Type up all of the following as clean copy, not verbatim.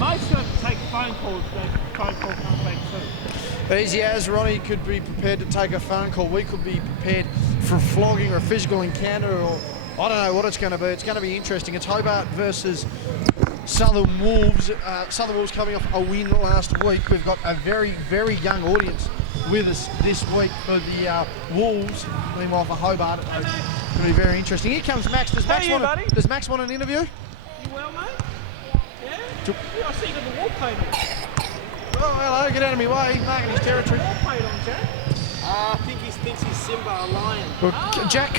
Most of them take phone calls, but phone call comes back too. Easy as Ronnie could be prepared to take a phone call. We could be prepared for a flogging or a physical encounter, or I don't know what it's going to be. It's going to be interesting. It's Hobart versus Southern Wolves. Southern Wolves coming off a win last week. We've got a very, very young audience with us this week for the Wolves. Meanwhile, for Hobart, it's going to be very interesting. Here comes Max. Does Max want an interview? You well, mate? Yeah? Yeah, I see you got the wall paint on. Oh, hello. Get out of my way. Marking his territory. Wall paint on, Jack. I think he thinks he's Simba, a lion. Well, Jack, Jack,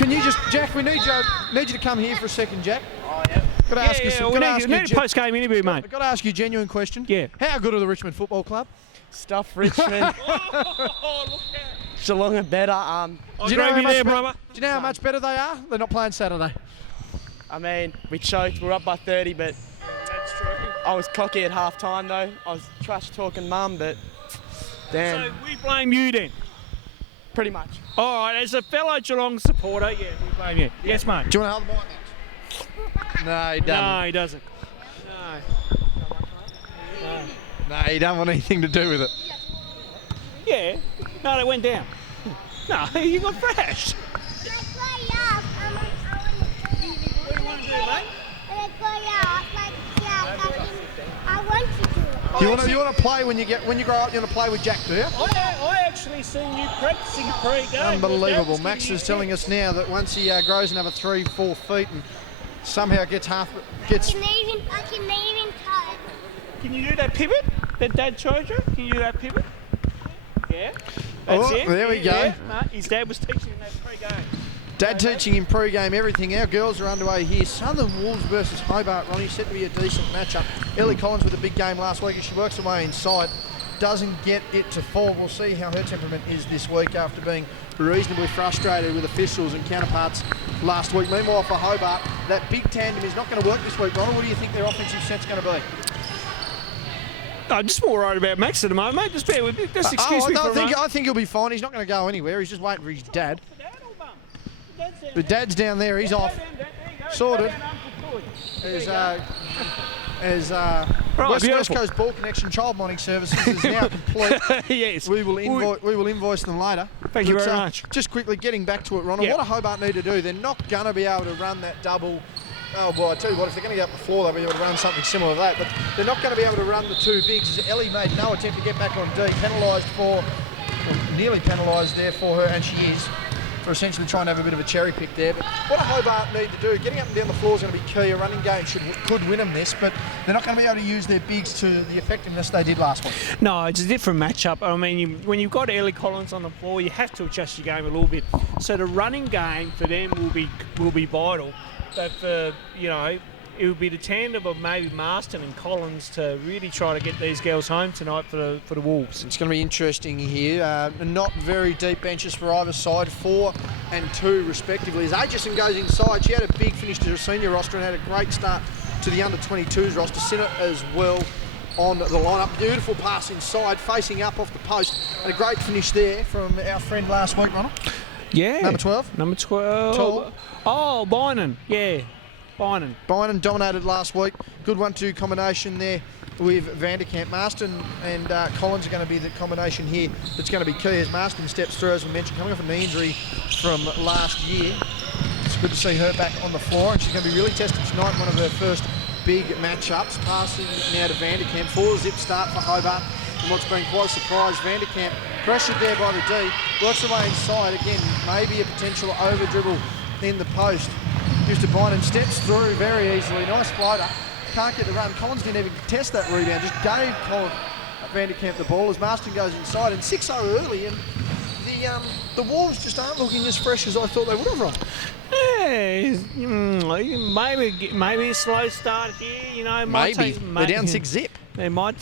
we need you to come here for a second, Jack. Oh, yeah. Got to ask you some. We need a post-game interview, mate. I've got to ask you a genuine question. Yeah. How good are the Richmond Football Club? Stuff Richmond. Oh, look out. Geelong are better. Do you know how much better they are? They're not playing Saturday. I mean, we choked. We're up by 30, but That's true. I was cocky at half time though. I was trash talking mum, but damn. So we blame you then? Pretty much. All right, as a fellow Geelong supporter, yeah, we blame you. Yes, mate. Do you want to hold the mic, Max? No, he doesn't. No, he doesn't. No. No, he don't want anything to do with it. Yeah. No, they went down. No, you got thrashed. What do you want to do, mate? You want to play when you grow up? You want to play with Jack, do you? I actually seen you practicing pre-game. Unbelievable. Max is telling us now that once he grows another 3-4 feet and somehow gets I can even tie. Can you do that pivot that Dad showed you? Can you do that pivot? Yeah. That's it. There we go. Yeah. No, his dad was teaching him that pre-game. Dad teaching him pre-game everything. Our girls are underway here. Southern Wolves versus Hobart. Ronnie, set to be a decent matchup. Ellie Collins with a big game last week as she works her way inside. Doesn't get it to fall. We'll see how her temperament is this week after being reasonably frustrated with officials and counterparts last week. Meanwhile, for Hobart, that big tandem is not going to work this week. Ronald, what do you think their offensive set's going to be? I'm just more worried about Max at the moment, mate. Just bear with me. Just excuse me for a moment. I think he'll be fine. He's not going to go anywhere. He's just waiting for his dad. The dad's down there. He's off. Sorted. West Coast Ball Connection Child Mining Services is now complete. Yes. We will invoice them later. Thank you very much. Just quickly getting back to it, Ronald. Yeah. What do Hobart need to do? They're not going to be able to run that double. Oh, well, I tell you what, if they're going to get up the floor, they'll be able to run something similar to that. But they're not going to be able to run the two bigs. Ellie made no attempt to get back on D. Nearly penalised there for her, and she is, for essentially trying to have a bit of a cherry pick there. But what do Hobart need to do? Getting up and down the floor is going to be key. A running game could win them this, but they're not going to be able to use their bigs to the effectiveness they did last week. No, it's a different matchup. I mean, when you've got Ellie Collins on the floor, you have to adjust your game a little bit. So the running game for them will be vital. But it would be the tandem of maybe Marston and Collins to really try to get these girls home tonight for the Wolves. It's going to be interesting here. Not very deep benches for either side, 4 and 2 respectively. As Aitchison goes inside, she had a big finish to the senior roster and had a great start to the under 22's roster. Sinnott as well on the lineup. Beautiful pass inside, facing up off the post, and a great finish there from our friend last week, Ronald. Yeah. Number 12. Number 12. Tall. Oh, Bynon. Yeah. Bynon dominated last week. Good 1-2 combination there with Vanderkamp. Marston and Collins are going to be the combination here that's going to be key as Marston steps through, as we mentioned, coming off a knee injury from last year. It's good to see her back on the floor, and she's going to be really tested tonight in one of her first big matchups. Passing now to Vanderkamp. 4-zip start for Hobart. And what's been quite a surprise, Vanderkamp pressured there by the D, works her way inside. Again, maybe a potential over dribble in the post. Gives to Bynon, steps through very easily. Nice floater. Can't get the run. Collins didn't even contest that rebound. Just gave Vanderkamp the ball as Marston goes inside, and 6-0 early. And the Wolves just aren't looking as fresh as I thought they would have, Ron. Yeah, maybe a slow start here. They're down 6-zip. They might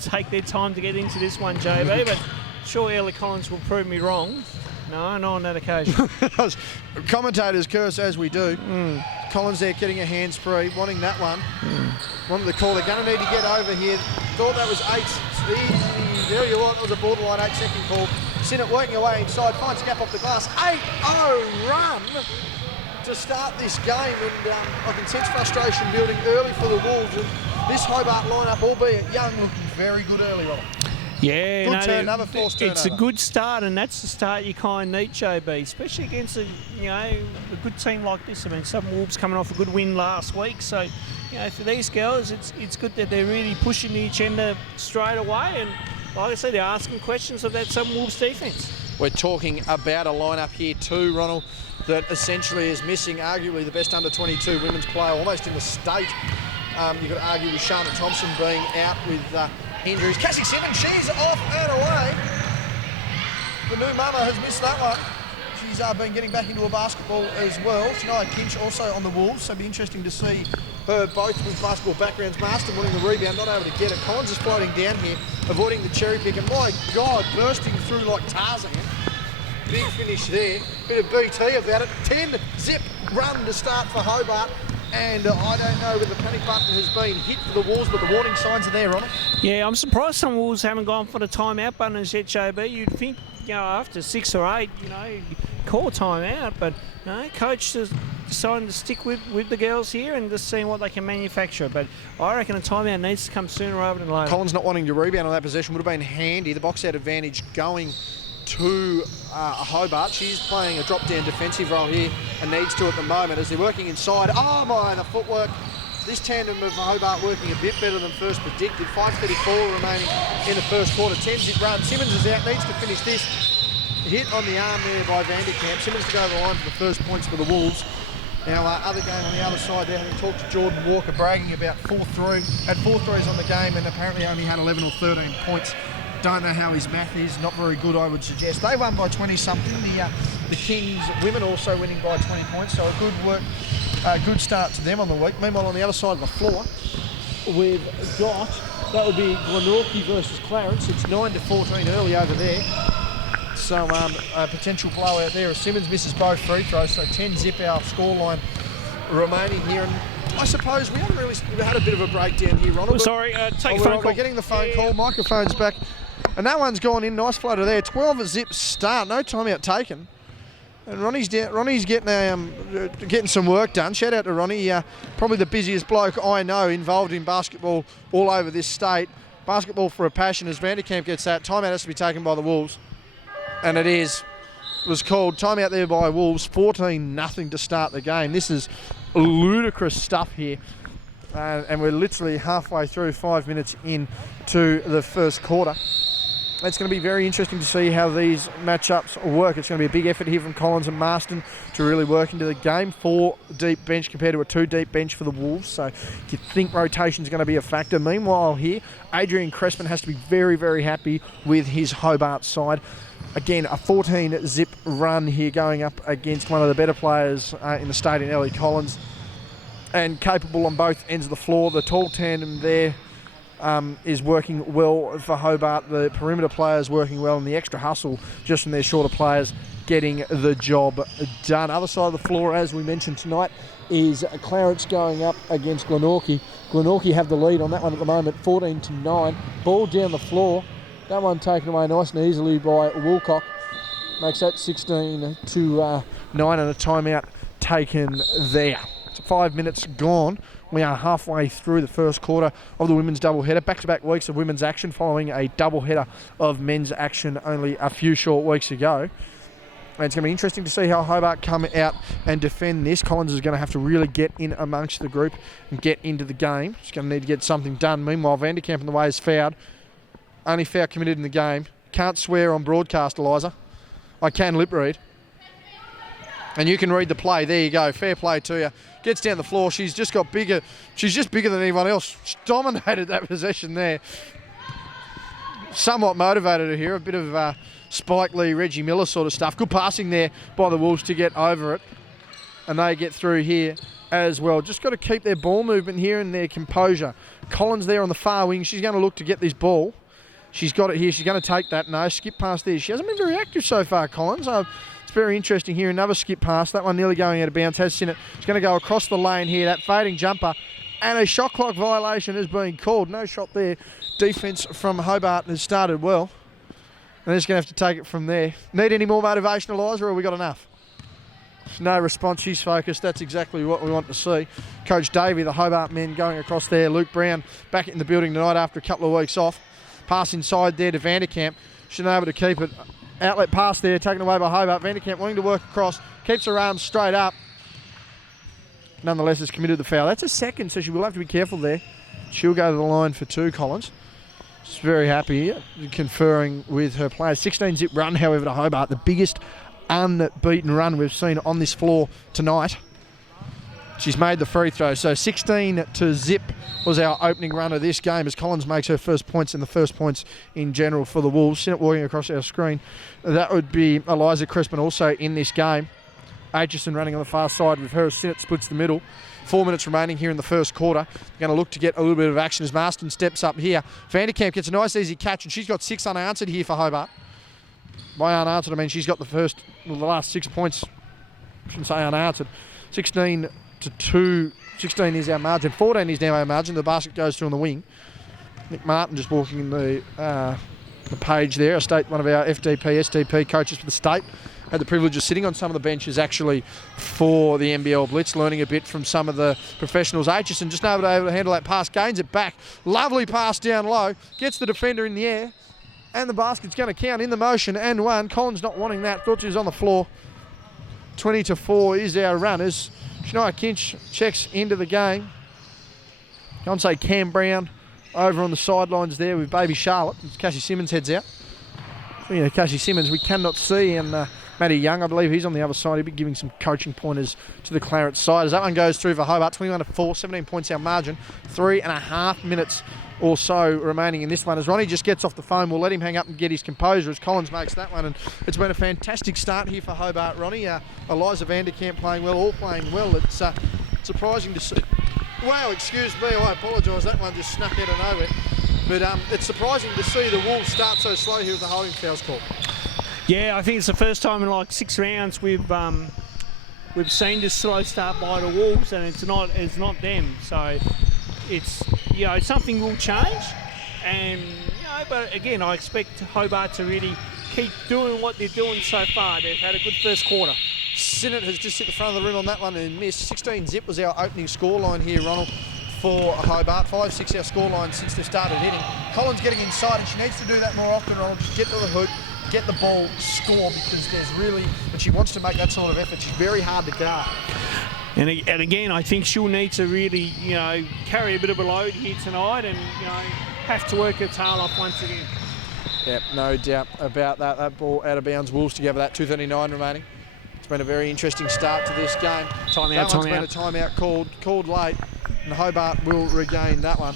take their time to get into this one, JB. But sure, Ellie Collins will prove me wrong. No, not on that occasion. Commentators curse as we do. Collins there getting her hands free, wanting that one. Wanted the call. They're going to need to get over here. Thought that was 8. There you are. It was a borderline 8-second call. Sinnott working away inside, finds gap off the glass. 8-0 run to start this game, and I can sense frustration building early for the Wolves. And This Hobart lineup, albeit young, looking very good early on. Yeah, Good turn, another forced turnover. It's a good start, and that's the start you kind of need, JB, especially against a good team like this. I mean, some Wolves coming off a good win last week, so for these girls, it's good that they're really pushing the agenda straight away, and like I said, they're asking questions of that some Wolves defence. We're talking about a lineup here too, Ronald, that essentially is missing arguably the best under-22 women's player almost in the state. You've got to argue with Shana Thompson being out with injuries. Cassie Simmons, she's off and away. The new mama has missed that one. She's been getting back into a basketball as well. Shania Kinch also on the Wolves, so it'll be interesting to see her both with basketball backgrounds. Marston winning the rebound, not able to get it. Collins is floating down here, avoiding the cherry pick, and my God, bursting through like Tarzan. Big finish there. Bit of BT about it. 10-zip run to start for Hobart. And I don't know whether the panic button has been hit for the Wolves, but the warning signs are there on it. Yeah, I'm surprised some Wolves haven't gone for the timeout button as yet, JB. You'd think, after 6 or 8, call timeout, but coach is deciding to stick with the girls here and just seeing what they can manufacture. But I reckon a timeout needs to come sooner rather than later. Collins not wanting to rebound on that possession would have been handy. The box out advantage going to Hobart. She's playing a drop-down defensive role here and needs to at the moment as they're working inside. Oh my, the footwork. This tandem of Hobart working a bit better than first predicted. 5:34 remaining in the first quarter. 10-zip run. Simmons is out, needs to finish this. Hit on the arm there by Vanderkamp. Simmons to go over the line for the first points for the Wolves. Now, other game on the other side there, having talked to Jordan Walker, bragging about 4-3. Had 4 threes on the game and apparently only had 11 or 13 points. Don't know how his math is, not very good I would suggest. They won by 20-something. The Kings women also winning by 20 points, so a good start to them on the week. Meanwhile, on the other side of the floor, we've got, that would be Glenorchy versus Clarence. It's 9-14 early over there. So a potential blowout there as Simmons misses both free throws, so 10-zip our scoreline remaining here. And I suppose we haven't really had a bit of a breakdown here, Ronald. Oh, sorry, take a phone call. We're getting the phone call, microphone's back. And that one's gone in, nice floater there. 12-zip start, no timeout taken. And Ronnie's getting some work done. Shout out to Ronnie, probably the busiest bloke I know involved in basketball all over this state. Basketball for a passion as Vanderkamp gets that. Timeout has to be taken by the Wolves. And it is. It was called. Timeout there by Wolves. 14-0 to start the game. This is ludicrous stuff here. And we're literally halfway through, 5 minutes into the first quarter. It's going to be very interesting to see how these matchups work. It's going to be a big effort here from Collins and Marston to really work into the game. 4 deep bench compared to a 2 deep bench for the Wolves. So you think rotation is going to be a factor. Meanwhile here, Adrian Crespin has to be very, very happy with his Hobart side. Again, a 14-zip run here going up against one of the better players in the state in Ellie Collins. And capable on both ends of the floor. The tall tandem there is working well for Hobart. The perimeter players working well, and the extra hustle just from their shorter players getting the job done. Other side of the floor, as we mentioned tonight, is Clarence going up against Glenorchy. Glenorchy have the lead on that one at the moment, 14-9. Ball down the floor. That one taken away nice and easily by Woolcock. Makes that 16-9 and a timeout taken there. It's 5 minutes gone. We are halfway through the first quarter of the women's doubleheader. Back-to-back weeks of women's action following a doubleheader of men's action only a few short weeks ago. And it's going to be interesting to see how Hobart come out and defend this. Collins is going to have to really get in amongst the group and get into the game. She's going to need to get something done. Meanwhile, Vanderkamp on the way is fouled. Only foul committed in the game. Can't swear on broadcast, Eliza. I can lip read. And you can read the play. There you go. Fair play to you. Gets down the floor. She's just got bigger. She's just bigger than anyone else. She dominated that possession there. Somewhat motivated her here. A bit of Spike Lee, Reggie Miller sort of stuff. Good passing there by the Wolves to get over it. And they get through here as well. Just got to keep their ball movement here and their composure. Collins there on the far wing. She's going to look to get this ball. She's got it here. She's going to take that. No, skip past there. She hasn't been very active so far, Collins. It's very interesting here. Another skip pass. That one nearly going out of bounds. Has seen it. She's going to go across the lane here. That fading jumper. And a shot clock violation has been called. No shot there. Defence from Hobart has started well. And they're just going to have to take it from there. Need any more motivation, Eliza, or have we got enough? No response. She's focused. That's exactly what we want to see. Coach Davey, the Hobart men, going across there. Luke Brown back in the building tonight after a couple of weeks off. Pass inside there to Vanderkamp. She's able to keep it. Outlet pass there, taken away by Hobart. Vanderkamp wanting to work across. Keeps her arms straight up. Nonetheless, has committed the foul. That's a second, so she will have to be careful there. She'll go to the line for 2, Collins. She's very happy, conferring with her players. 16-zip run, however, to Hobart. The biggest unbeaten run we've seen on this floor tonight. She's made the free throw. So 16-0 was our opening run of this game as Collins makes her first points and the first points in general for the Wolves. Sinnott walking across our screen. That would be Eliza Crispin also in this game. Aitchison running on the far side with her. Sinnott splits the middle. 4 minutes remaining here in the first quarter. They're going to look to get a little bit of action as Marston steps up here. Vanderkamp gets a nice easy catch and she's got 6 unanswered here for Hobart. By unanswered, I mean she's got the last 6 points. I shouldn't say unanswered. 16-2. 16 is our margin. 14 is now our margin. The basket goes through on the wing. Nick Martin just walking in the page there. One of our SDP coaches for the state. Had the privilege of sitting on some of the benches actually for the NBL Blitz, learning a bit from some of the professionals. Aitchison just able to handle that pass, gains it back. Lovely pass down low, gets the defender in the air, and the basket's going to count in the motion and one. Collins not wanting that, thought she was on the floor. 20-4 is our run as Shania Kinch checks into the game. Can't say Cam Brown over on the sidelines there with baby Charlotte. As Cassie Simmons heads out. Cassie Simmons we cannot see, and Matty Young, I believe he's on the other side. He'll be giving some coaching pointers to the Clarence side as that one goes through for Hobart. 21-4, 17 points our margin. 3.5 minutes or so remaining in this one as Ronnie just gets off the phone. We'll let him hang up and get his composure as Collins makes that one, and it's been a fantastic start here for Hobart, Ronnie. Eliza Vanderkamp playing well, all playing well. It's surprising to see. Wow, excuse me, I apologise, that one just snuck out of nowhere. But it's surprising to see the Wolves start so slow here with the holding fouls call. Yeah, I think it's the first time in like 6 rounds we've seen this slow start by the Wolves, and it's not them. So it's something will change, and but again I expect Hobart to really keep doing what they're doing so far. They've had a good first quarter. Sinnott has just hit the front of the rim on that one and missed. 16-0 was our opening scoreline here, Ronald, for Hobart. 5-6 our scoreline since they started hitting. Collins getting inside, and she needs to do that more often, Ronald. Just get to the hoop, get the ball, score, because when she wants to make that sort of effort, she's very hard to guard. And again, I think she'll need to really, carry a bit of a load here tonight, and have to work her tail off once again. Yep, no doubt about that. That ball out of bounds. Wolves together. That 2:39 remaining. It's been a very interesting start to this game. That one's been a timeout called late, and Hobart will regain that one.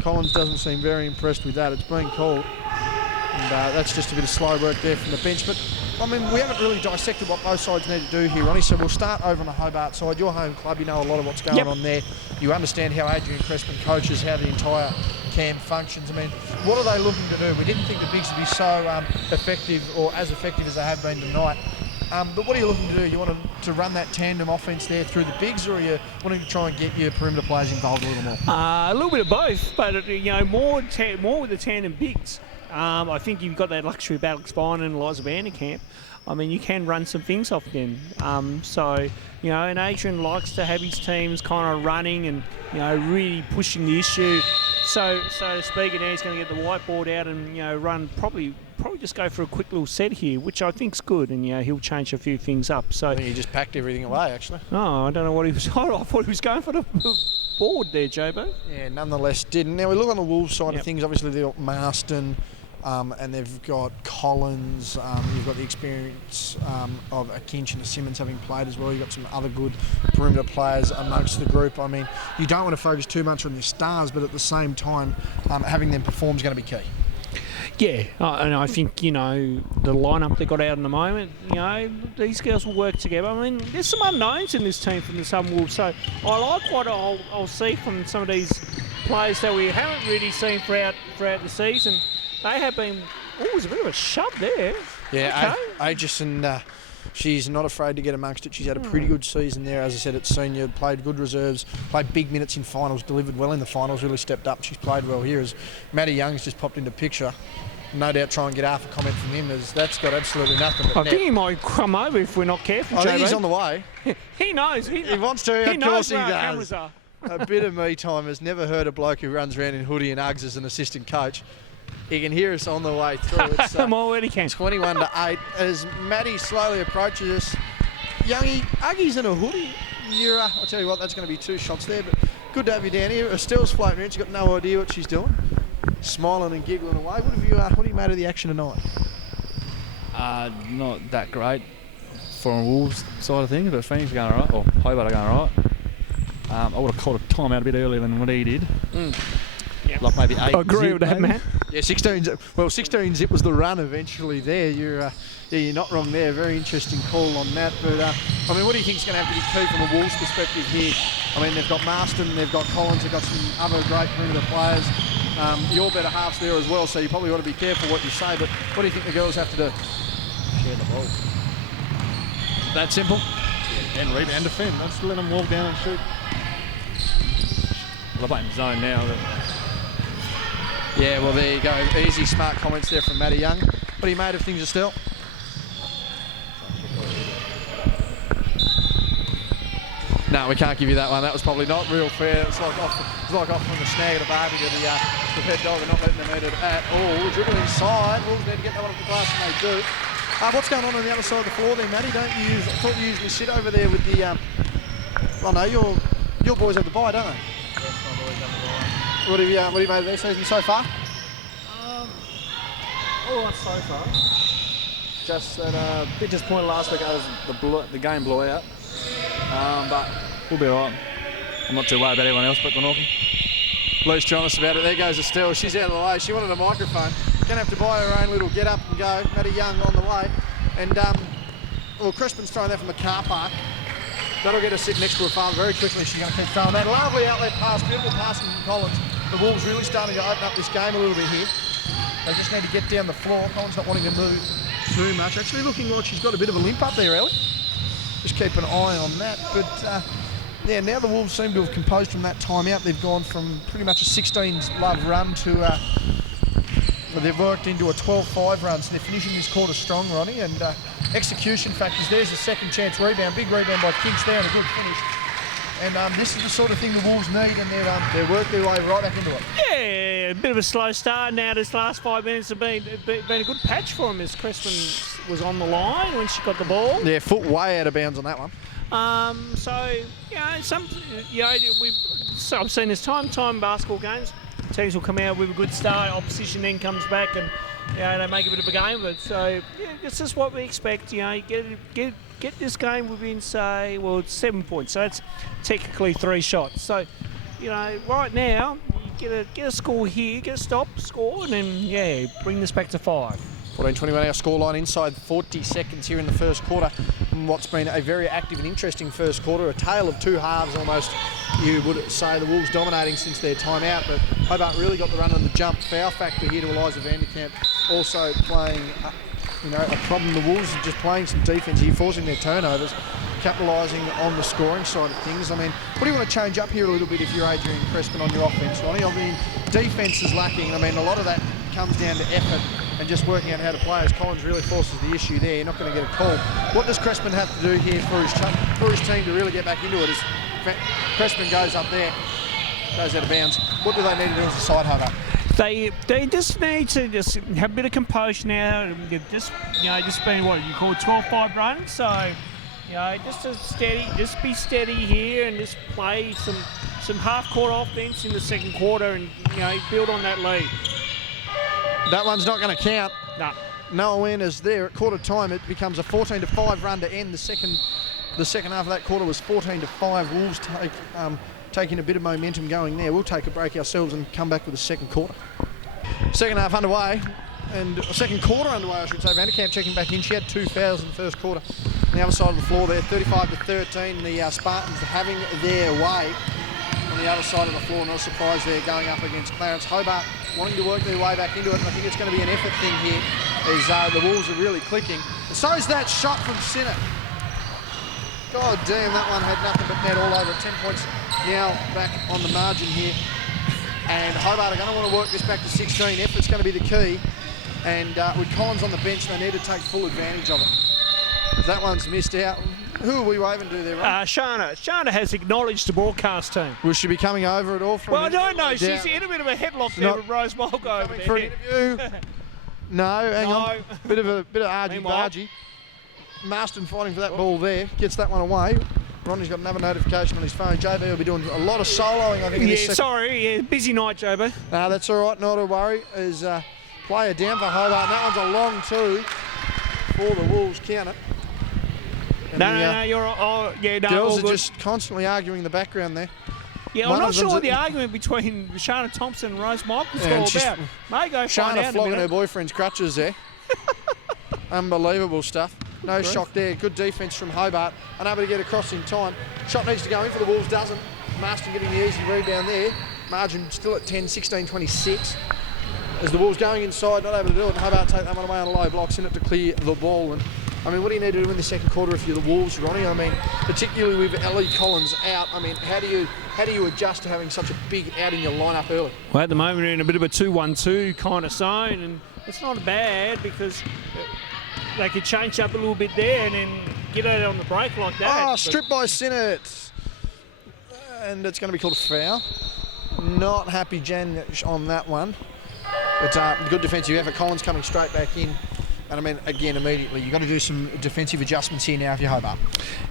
Collins doesn't seem very impressed with that. It's been called. And that's just a bit of slow work there from the bench. But, I mean, we haven't really dissected what both sides need to do here, Ronnie, so we'll start over on the Hobart side. Your home club, you know a lot of what's going on there. You understand how Adrian Crespin coaches, how the entire camp functions. I mean, what are they looking to do? We didn't think the bigs would be so effective, or as effective as they have been tonight. But what are you looking to do? You want to run that tandem offence there through the bigs, or are you wanting to try and get your perimeter players involved a little more? A little bit of both, but more with the tandem bigs. I think you've got that luxury of Alex Bynum and Eliza Vanderkamp. I mean, you can run some things off them. And Adrian likes to have his teams kind of running and, really pushing the issue. So to speak, and he's going to get the whiteboard out and, run probably just go for a quick little set here, which I think's good, and he'll change a few things up. So I think he just packed everything away, actually. Oh, I don't know what he was. I thought he was going for the board there, Jobo. Yeah, nonetheless didn't. Now we look on the Wolves side of things. Obviously they've got Marston, and they've got Collins. You've got the experience of a Kinch and a Simmons having played as well. You've got some other good perimeter players amongst the group. I mean, you don't want to focus too much on your stars, but at the same time, having them perform is going to be key. Yeah, and I think, the lineup they got out in the moment, these girls will work together. I mean, there's some unknowns in this team from the Southern Wolves, so I like what I'll see from some of these players that we haven't really seen throughout the season. They have been... Oh, there's a bit of a shove there. Yeah, okay. Aitchison, she's not afraid to get amongst it. She's had a pretty good season there, as I said, at senior, played good reserves, played big minutes in finals, delivered well in the finals, really stepped up. She's played well here as Maddie Young's just popped into picture. no doubt try and get half a comment from him, as that's got absolutely nothing but I net. think he might come over if we're not careful, I think JB. he's on the way. He knows. He wants to, He of knows course he where our does. cameras are. A bit of me time has never heard a bloke who runs around in hoodie and Uggs as an assistant coach. He can hear us on the way through. It's I'm already can. 21-8 as Maddie slowly approaches us. Youngie, Uggies in a hoodie. I'll tell you what, that's going to be 2 shots there, but good to have you down here. Estelle's floating around. She's got no idea what she's doing. Smiling and giggling away. What have you made of the action tonight? Not that great for a Wolves side of things, but Phoenix are going all right, or Hobart are going all right. I would have called a timeout a bit earlier than what he did. Yep. Like maybe 8 I agree with that, maybe. Matt. Yeah, 16 zip was the run eventually there. You're not wrong there. Very interesting call on that. But I mean, what do you think is going to have to be key from a Wolves perspective here? I mean, they've got Marston, they've got Collins, they've got some other great perimeter players. Your better half's there as well, so you probably ought to be careful what you say. But what do you think the girls have to do? Share the ball. That simple. And rebound and defend. Just let them walk down and shoot. Well, they're playing zone now. Yeah, well, there you go. Easy, smart comments there from Matty Young. What do you made of things, Estelle? No, we can't give you that one. That was probably not real fair. It's like off from the snag of the barbie to the pet dog, and not letting them eat it at all. Dribble inside. Wolves need to get that one off the glass, and they do. What's going on the other side of the floor there, Matty? I thought you usually sit over there with the... oh no, your boys have the bye, don't they? Yes, my boys have the ball. What have you made of their season so far? All right so far. Just that a bit disappointed last week as the game blew out. But we'll be all right. I'm not too worried about everyone else but the Northern. Least honest about it. There goes Estelle. She's out of the way. She wanted a microphone. Gonna have to buy her own little get up and go. Matty Young on the way. And well, Crispin's throwing that from the car park. That'll get her sitting next to her farm very quickly. She's going to keep throwing that. Lovely outlet pass, beautiful passing from Collins. The Wolves really starting to open up this game a little bit here. They just need to get down the floor. Collins not wanting to move too much. Actually looking like she's got a bit of a limp up there, Ellie. Just keep an eye on that. But yeah, now the Wolves seem to have composed from that timeout. They've gone from pretty much a 16's love run to they've worked into a 12-5 run. So they're finishing this quarter strong, Ronnie. And execution factors. There's a second chance rebound. Big rebound by Kings there and a good finish. And this is the sort of thing the Wolves need, and they've worked their way right back into it. Yeah, a bit of a slow start now. This last 5 minutes have been a good patch for him as Crispin was on the line when she got the ball. Yeah, foot way out of bounds on that one. So I've seen this time basketball games. Teams will come out with a good start, opposition then comes back and they make a bit of a game of it. So yeah, this is what we expect. Get this game within it's 7 points. So that's technically 3 shots. So right now you get a score here, get a stop, score, and then bring this back to 5. 14-21 our scoreline inside 40 seconds here in the first quarter. And what's been a very active and interesting first quarter, a tale of 2 halves almost, you would say. The Wolves dominating since their timeout, but Hobart really got the run on the jump. Foul factor here to Eliza Vanderkamp, also playing a problem. The Wolves are just playing some defence here, forcing their turnovers, capitalising on the scoring side of things. I mean, what do you want to change up here a little bit if you're Adrian Crespin on your offence, Ronnie? I mean, defence is lacking. I mean, a lot of that comes down to effort and just working out how to play, as Collins really forces the issue there. You're not going to get a call. What does Crespin have to do here for his team to really get back into it? As Crespin goes up there, goes out of bounds. What do they need to do as a side, Hobart? They just need to just have a bit of composure now. Just been what you call 12-5 run. So just be steady here and just play some half-court offense in the second quarter and build on that lead. That one's not going to count. No. No awareness there. At quarter time, it becomes a 14-5 run to end. The second half of that quarter was 14-5. Wolves taking a bit of momentum going there. We'll take a break ourselves and come back with the second quarter. Second half underway, and second quarter underway, I should say. Vanderkamp checking back in. She had 2 fouls in the first quarter. On the other side of the floor there, 35-13. The Spartans having their way on the other side of the floor. Not a surprise there, going up against Clarence. Hobart wanting to work their way back into it. And I think it's going to be an effort thing here, as the Wolves are really clicking. And so is that shot from Sinner. God damn, that one had nothing but net all over. 10 points now back on the margin here. And Hobart are going to want to work this back to 16. Effort's going to be the key. And with Collins on the bench, they need to take full advantage of it. If that one's missed out, who are we waving to there, Ron? Shana has acknowledged the broadcast team. Will she be coming over at all? From Well, I don't know. She's in a bit of a headlock there with Rose Mulgo over coming for an there. interview. No, hang on. Bit of Meanwhile. argy-bargy. Marston fighting for that ball there. Gets that one away. Ronnie's got another notification on his phone. JB will be doing a lot of soloing, I think, in this second. Busy night, JB. No, that's all right. Not a worry. As player down for Hobart. And that one's a long two for the Wolves counter. And No, you're right. Oh, yeah, no, girls all are good. just constantly arguing in the background there. Yeah, one I'm not of them's sure a- the argument between Shana Thompson and Rose Michael's Yeah, and all she's- about. May go find Shana out in a flogging her minute. boyfriend's crutches there. Unbelievable stuff. No shock there. Good defence from Hobart. Unable to get across in time. Shot needs to go in for the Wolves, doesn't. Marston getting the easy rebound there. Margin still at 10, 16, 26. As the Wolves going inside, not able to do it. And Hobart take that one away on a low block, send it to clear the ball. And I mean, what do you need to do in the second quarter if you're the Wolves, Ronnie? I mean, particularly with Ellie Collins out. I mean, how do you adjust to having such a big out in your lineup early? Well, at the moment, we're in a bit of a 2-1-2 kind of zone, and it's not bad because they could change up a little bit there and then get it on the break like that. Oh, stripped by Sinnott. And it's going to be called a foul. Not happy, Jen, on that one. But good defensive effort. Collins coming straight back in. And I mean, again, immediately, you've got to do some defensive adjustments here now if you're Hobart.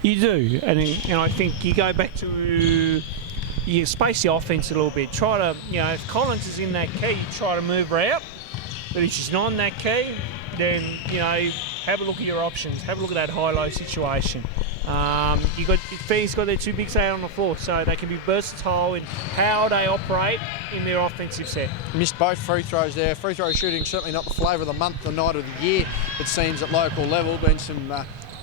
You do, and I think you go back to you space the offense a little bit. Try to, if Collins is in that key, you try to move her out. But if she's not in that key, then have a look at your options. Have a look at that high-low situation. Phoenix got their two bigs out on the floor, so they can be versatile in how they operate in their offensive set. Missed both free throws there. Free throw shooting certainly not the flavour of the month, the night of the year. It seems at local level, been some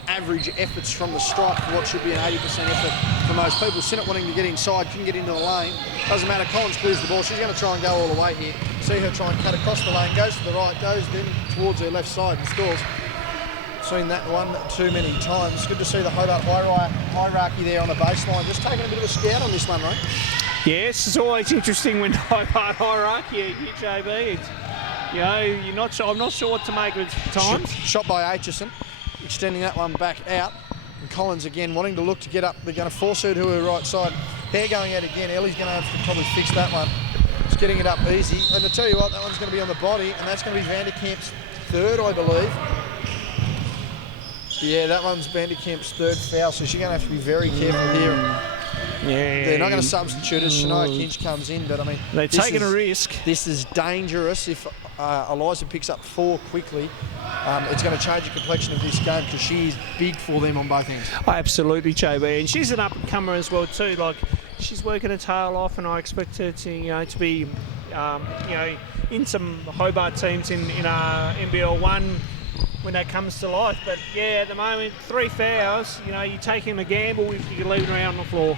average efforts from the stripe for what should be an 80% effort for most people. Sinnott wanting to get inside, couldn't get into the lane. Doesn't matter, Collins clears the ball. She's going to try and go all the way here. See her try and cut across the lane, goes to the right, goes then towards her left side and scores. Seen that one too many times. Good to see the Hobart hierarchy there on the baseline. Just taking a bit of a scout on this one, right? Yes, it's always interesting when Hobart hierarchy here, JB. You're not sure. I'm not sure what to make of it at times. Shot by Aitchison, extending that one back out. And Collins again wanting to look to get up. They're going to force her to her right side. Hair going out again. Ellie's going to have to probably fix that one. Just getting it up easy. And I tell you what, that one's going to be on the body, and that's going to be Vanderkamp's third, I believe. Yeah, that one's Vanderkamp's third foul, so she's going to have to be very careful here. Yeah, They're not going to substitute as Shania Kinch comes in, but I mean... They're taking a risk. This is dangerous. If Eliza picks up 4 quickly, it's going to change the complexion of this game because she is big for them on both ends. Oh, absolutely, JB. And she's an up-and-comer as well, too. Like, she's working her tail off, and I expect her to, to be, in some Hobart teams in NBL 1 when that comes to life. But yeah, at the moment, 3 fouls. You're taking a gamble if you can leave it around the floor.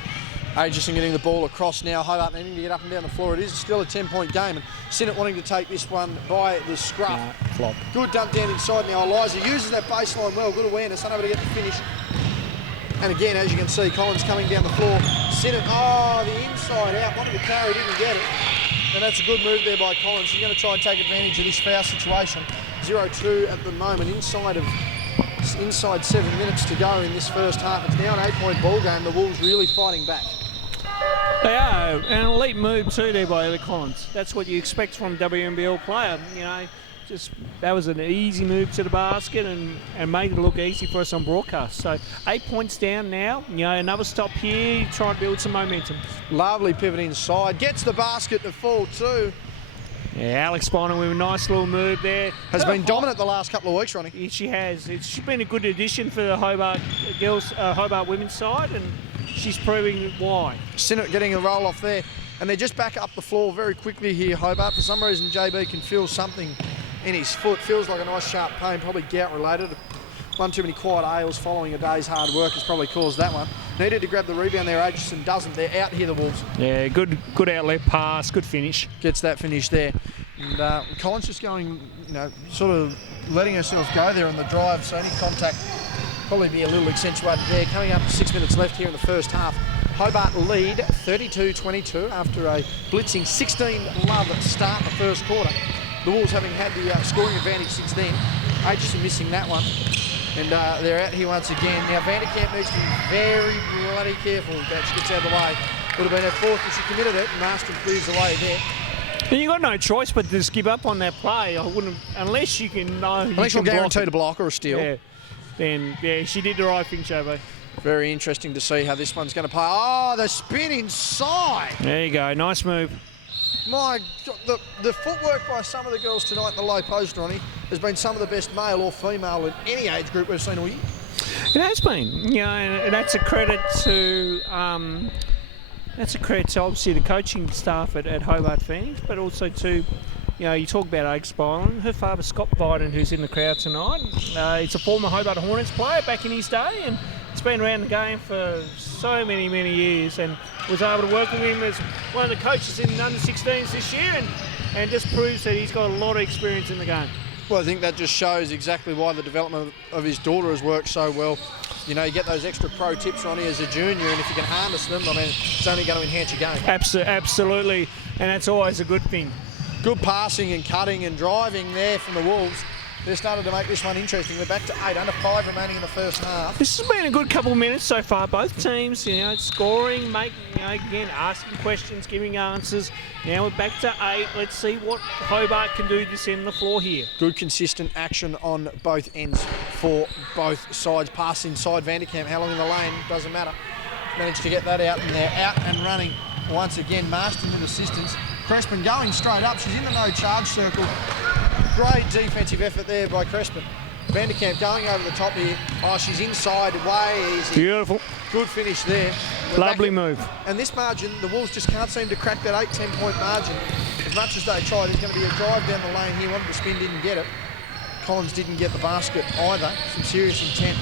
Aitchison getting the ball across now. Hobart needing to get up and down the floor. It is still a 10-point game, and Sinnott wanting to take this one by the scruff. Flop. Good dump down inside now. Eliza uses that baseline well. Good awareness, unable to get the finish. And again, as you can see, Collins coming down the floor. Sinnott, the inside out. Wanted to carry, didn't get it. And that's a good move there by Collins. She's going to try and take advantage of this foul situation. 0-2 at the moment, inside 7 minutes to go in this first half. It's now an 8-point ball game. The Wolves really fighting back. They are, and an elite move too there by Ellie Collins. That's what you expect from a WNBL player. That was an easy move to the basket and made it look easy for us on broadcast. So 8 points down now. Another stop here, try to build some momentum. Lovely pivot inside, gets the basket to fall too. Yeah, Alex Bonner with a nice little move there. Has been dominant the last couple of weeks, Ronnie. Yeah, she has. She's been a good addition for the Hobart Hobart women's side, and she's proving why. Sinnott getting a roll off there, and they're just back up the floor very quickly here, Hobart. For some reason, JB can feel something in his foot. Feels like a nice sharp pain, probably gout related. One too many quiet ales following a day's hard work has probably caused that one. Needed to grab the rebound there, Aitchison doesn't. They're out here, the Wolves. Yeah, good outlet pass, good finish. Gets that finish there. And Collins just going, sort of letting herself go there on the drive, so any contact probably be a little accentuated there. Coming up to 6 minutes left here in the first half. Hobart lead 32-22 after a blitzing 16-love start in the first quarter. the Wolves having had the scoring advantage since then. Aitchison missing that one. And they're out here once again. Now, Vanderkamp needs to be very bloody careful that she gets out of the way. Would have been her fourth if she committed it. Marston clears the way there. And you got no choice but to just give up on that play. I wouldn't, unless you can know. Unless you're guaranteed a block or a steal. Yeah. Then, yeah, she did the right thing, JB. Very interesting to see how this one's going to play. Oh, the spin inside. There you go. Nice move. My God, the footwork by some of the girls tonight in the low post, Ronnie, has been some of the best male or female in any age group we've seen all year. It has been, you know, and that's a credit to obviously the coaching staff at Hobart Phoenix, but also to, you know, you talk about Oaks Byron, her father Scott Biden, who's in the crowd tonight. He's a former Hobart Hornets player back in his day, and it's been around the game for so many years, and was able to work with him as one of the coaches in the under-16s this year, and just proves that he's got a lot of experience in the game. Well, I think that just shows exactly why the development of his daughter has worked so well. You know, you get those extra pro tips, Ronnie, as a junior, and if you can harness them, I mean, it's only going to enhance your game. Absolutely, and that's always a good thing. Good passing and cutting and driving there from the Wolves. They've started to make this one interesting. They're back to 8, under 5 remaining in the first half. This has been a good couple of minutes so far. Both teams, you know, scoring, making, you know, again, asking questions, giving answers. Now we're back to 8. Let's see what Hobart can do this end of the floor here. Good consistent action on both ends for both sides. Pass inside Vanderkamp. How long in the lane? Doesn't matter. Managed to get that out, and they're out and running once again. Marston with assistance. Crespin going straight up. She's in the no charge circle. Great defensive effort there by Crespin. Vanderkamp going over the top here. Oh, she's inside, way easy. Beautiful. Good finish there. Lovely move. And this margin, the Wolves just can't seem to crack that 8-10 point margin. As much as they try, there's going to be a drive down the lane here. Wanted to spin, didn't get it. Collins didn't get the basket either. Some serious intent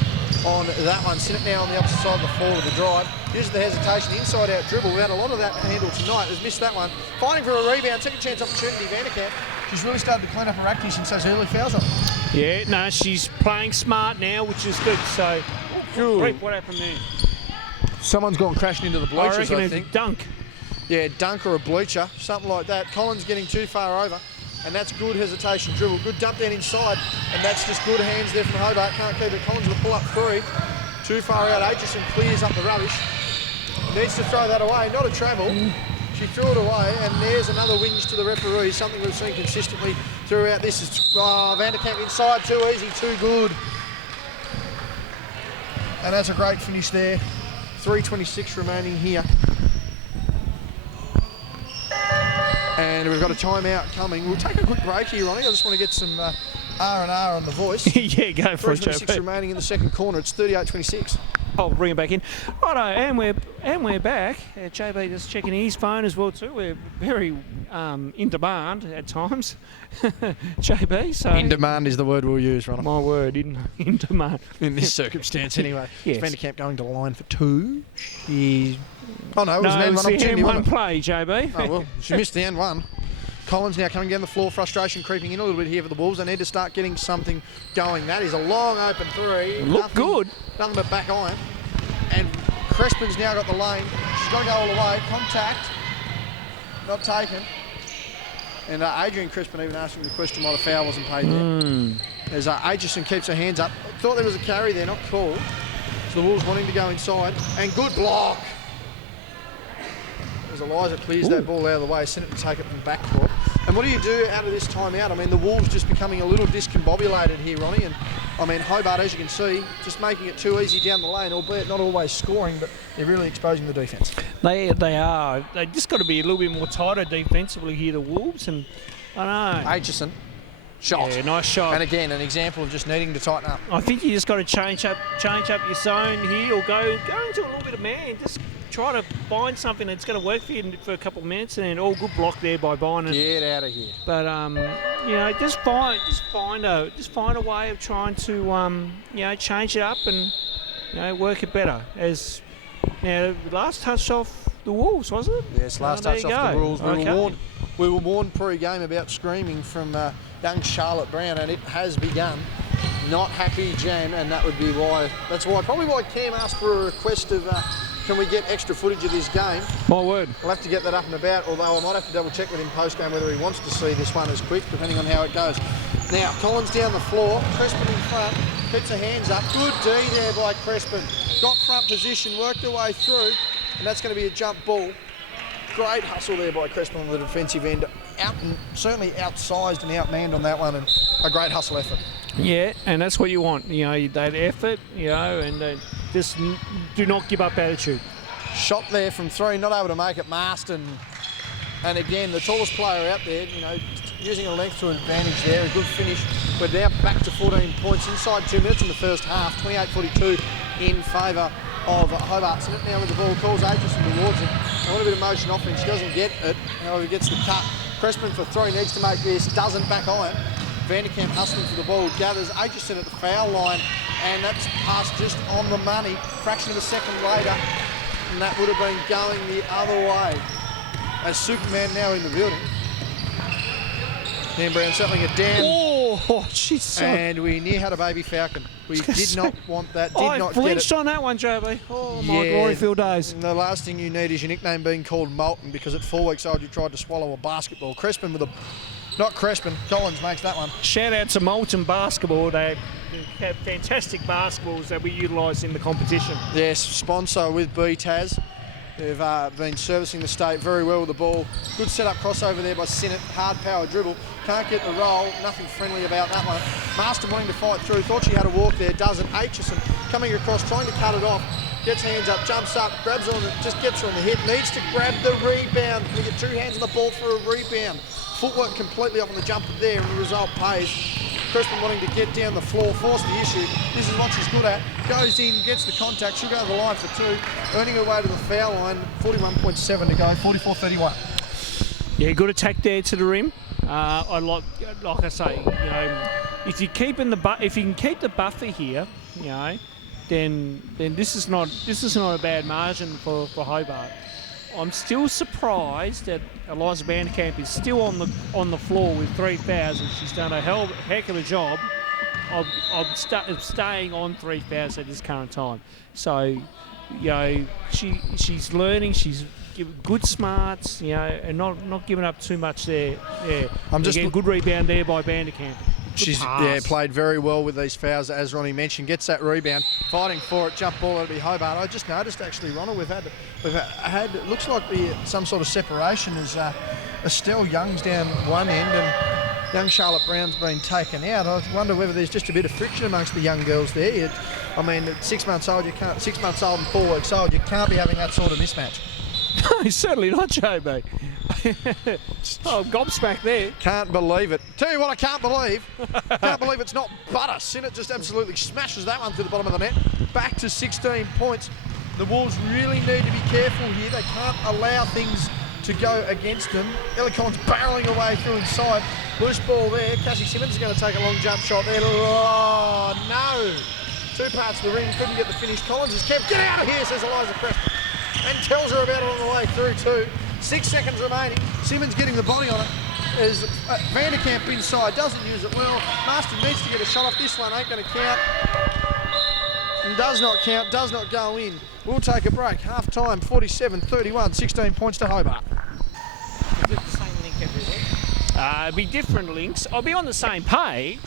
on that one. Sinnott now on the opposite side of the floor of the drive. Uses the hesitation, inside out dribble. We had a lot of that handled tonight. Has missed that one. Fighting for a rebound, second chance opportunity, Vanderkamp. She's really started to clean up her act here since those early fouls on. Yeah, no, she's playing smart now, which is good. So, Rick, what happened there? Someone's gone crashing into the bleachers, I think. A dunk. Yeah, dunk or a bleacher, something like that. Collins getting too far over, and that's good hesitation dribble. Good dump down inside, and that's just good hands there from Hobart. Can't keep it. Collins will pull up 3. Too far out. Aitchison clears up the rubbish. Needs to throw that away. Not a travel. She threw it away, and there's another whinge to the referee, something we've seen consistently throughout this. Is Vanderkamp inside, too easy, too good. And that's a great finish there. 3:26 remaining here. And we've got a timeout coming. We'll take a quick break here, Ronnie. I just want to get some R&R on the voice. Yeah, go for it, 3:26 remaining in the second corner. It's 38-26. I'll bring it back in. Righto, and we're back. JB just checking his phone as well too. We're very in demand at times. JB, so In demand is the word we'll use, Ronnie. my word, in demand. In this circumstance, anyway. Yes. Is Vanderkamp going to line for 2? He, Oh, no, it was no, an it was end-one the opportunity, N1 wasn't it? play, JB. Oh, well, she missed the end one. Collins now coming down the floor, frustration creeping in a little bit here for the Wolves. They need to start getting something going. That is a long open 3. Look good. Nothing but back iron. And Crespin's now got the lane. She's got to go all the way. Contact. Not taken. And Adrian Crespin even asking the question why the foul wasn't paid there. As Aitchison keeps her hands up. Thought there was a carry there, not called. So the Wolves wanting to go inside. And good block. As Eliza clears that ball out of the way, sent it to take it from backcourt. And what do you do out of this timeout? I mean, the Wolves just becoming a little discombobulated here, Ronnie. And I mean, Hobart, as you can see, just making it too easy down the lane, albeit not always scoring, but they're really exposing the defence. They are. They just got to be a little bit more tighter defensively here, the Wolves. And I don't know. Aitchison, shot. Yeah, nice shot. And again, an example of just needing to tighten up. I think you just got to change up your zone here, or go into a little bit of man. Just try to find something that's going to work for you for a couple of minutes, and then all good block there by Byron. Get out of here. But you know, just find a way of trying to you know, change it up and, you know, work it better. As you know, last touch off the Wolves, was it? Yes, last touch off the rules. Okay. We were warned pre-game about screaming from young Charlotte Brown, and it has begun. Not happy, Jan, and that would be why. That's why probably why Cam asked for a request of can we get extra footage of this game? My word. We'll have to get that up and about, although I might have to double check with him post-game whether he wants to see this one as quick, depending on how it goes. Now, Collins down the floor, Crespin in front, keeps her hands up. Good D there by Crespin. Got front position, worked her way through, and that's going to be a jump ball. Great hustle there by Crespin on the defensive end. Certainly outsized and outmanned on that one, and a great hustle effort. Yeah, and that's what you want. You know, that effort, you know, and just do not give up attitude. Shot there from three, not able to make it. Marston, and again, the tallest player out there, you know, using a length to advantage there. A good finish. We're now back to 14 points inside 2 minutes in the first half. 28-42 in favour of Hobart. So now with the ball, calls Aitchison towards him. A little bit of motion off him. She doesn't get it. However, gets the cut. Crespin for three, needs to make this. Doesn't back iron. Vanderkamp hustling for the ball. Gathers Aitchison at the foul line. And that's passed just on the money. Fraction of a second later. And that would have been going the other way. As Superman now in the building. Dan Brown settling it down. Oh, she's so... And we near had a baby falcon. We did not want that, did not get it. I flinched on that one, JB. Oh, my glory-filled days. The last thing you need is your nickname being called Molten, because at 4 weeks old you tried to swallow a basketball. Crespin with a... Not Crespin, Collins makes that one. Shout out to Molten Basketball. They have fantastic basketballs that we utilise in the competition. Yes, sponsor with BTAS. They've been servicing the state very well with the ball. Good set-up crossover there by Sinnott. Hard power dribble. Can't get the roll. Nothing friendly about that one. Marston wanting to fight through. Thought she had a walk there. Doesn't. Aitchison coming across, trying to cut it off. Gets hands up, jumps up, grabs on it, just gets her on the hip. Needs to grab the rebound. We get two hands on the ball for a rebound. Footwork completely off on the jumper there, and the result pays. Crespin wanting to get down the floor, force the issue. This is what she's good at. Goes in, gets the contact. She'll go to the line for two. Earning her way to the foul line. 41.7 to go. 44-31. Yeah, good attack there to the rim. I like I say, you know, if you can keep the buffer here, you know, then this is not a bad margin for Hobart. I'm still surprised that Eliza Vanderkamp is still on the floor with 3 fouls, and she's done a heck of a job of staying on 3 fouls at this current time. So, you know, she's learning. She's good smarts, you know, and not giving up too much there. Yeah, again, good rebound there by Vanderkamp. She's played very well with these fouls, as Ronnie mentioned. Gets that rebound, fighting for it. Jump ball, it'll be Hobart. I just noticed actually, Ronald, we've had it looks like some sort of separation as Estelle Young's down one end and young Charlotte Brown's been taken out. I wonder whether there's just a bit of friction amongst the young girls there. I mean, at 6 months old, 6 months old and 4 weeks old, you can't be having that sort of mismatch. No, certainly not, JB. Oh, gobsmacked there. Can't believe it. Tell you what I can't believe. Can't believe it's not butter. Sinnott just absolutely smashes that one through the bottom of the net. Back to 16 points. The Wolves really need to be careful here. They can't allow things to go against them. Ellie Collins barreling away through inside. Loose ball there. Cassie Simmons is going to take a long jump shot there. Oh, no. 2 parts of the ring. Couldn't get the finish. Collins has kept. Get out of here, says Eliza Preston. And tells her about it on the way through too. 6 seconds remaining. Simmons getting the body on it. As Vanderkamp inside, doesn't use it well. Marston needs to get a shot off. This one ain't going to count. And does not count, does not go in. We'll take a break. Half time, 47-31, 16 points to Hobart. Is it the same link every week? It'll be different links. I'll be on the same page,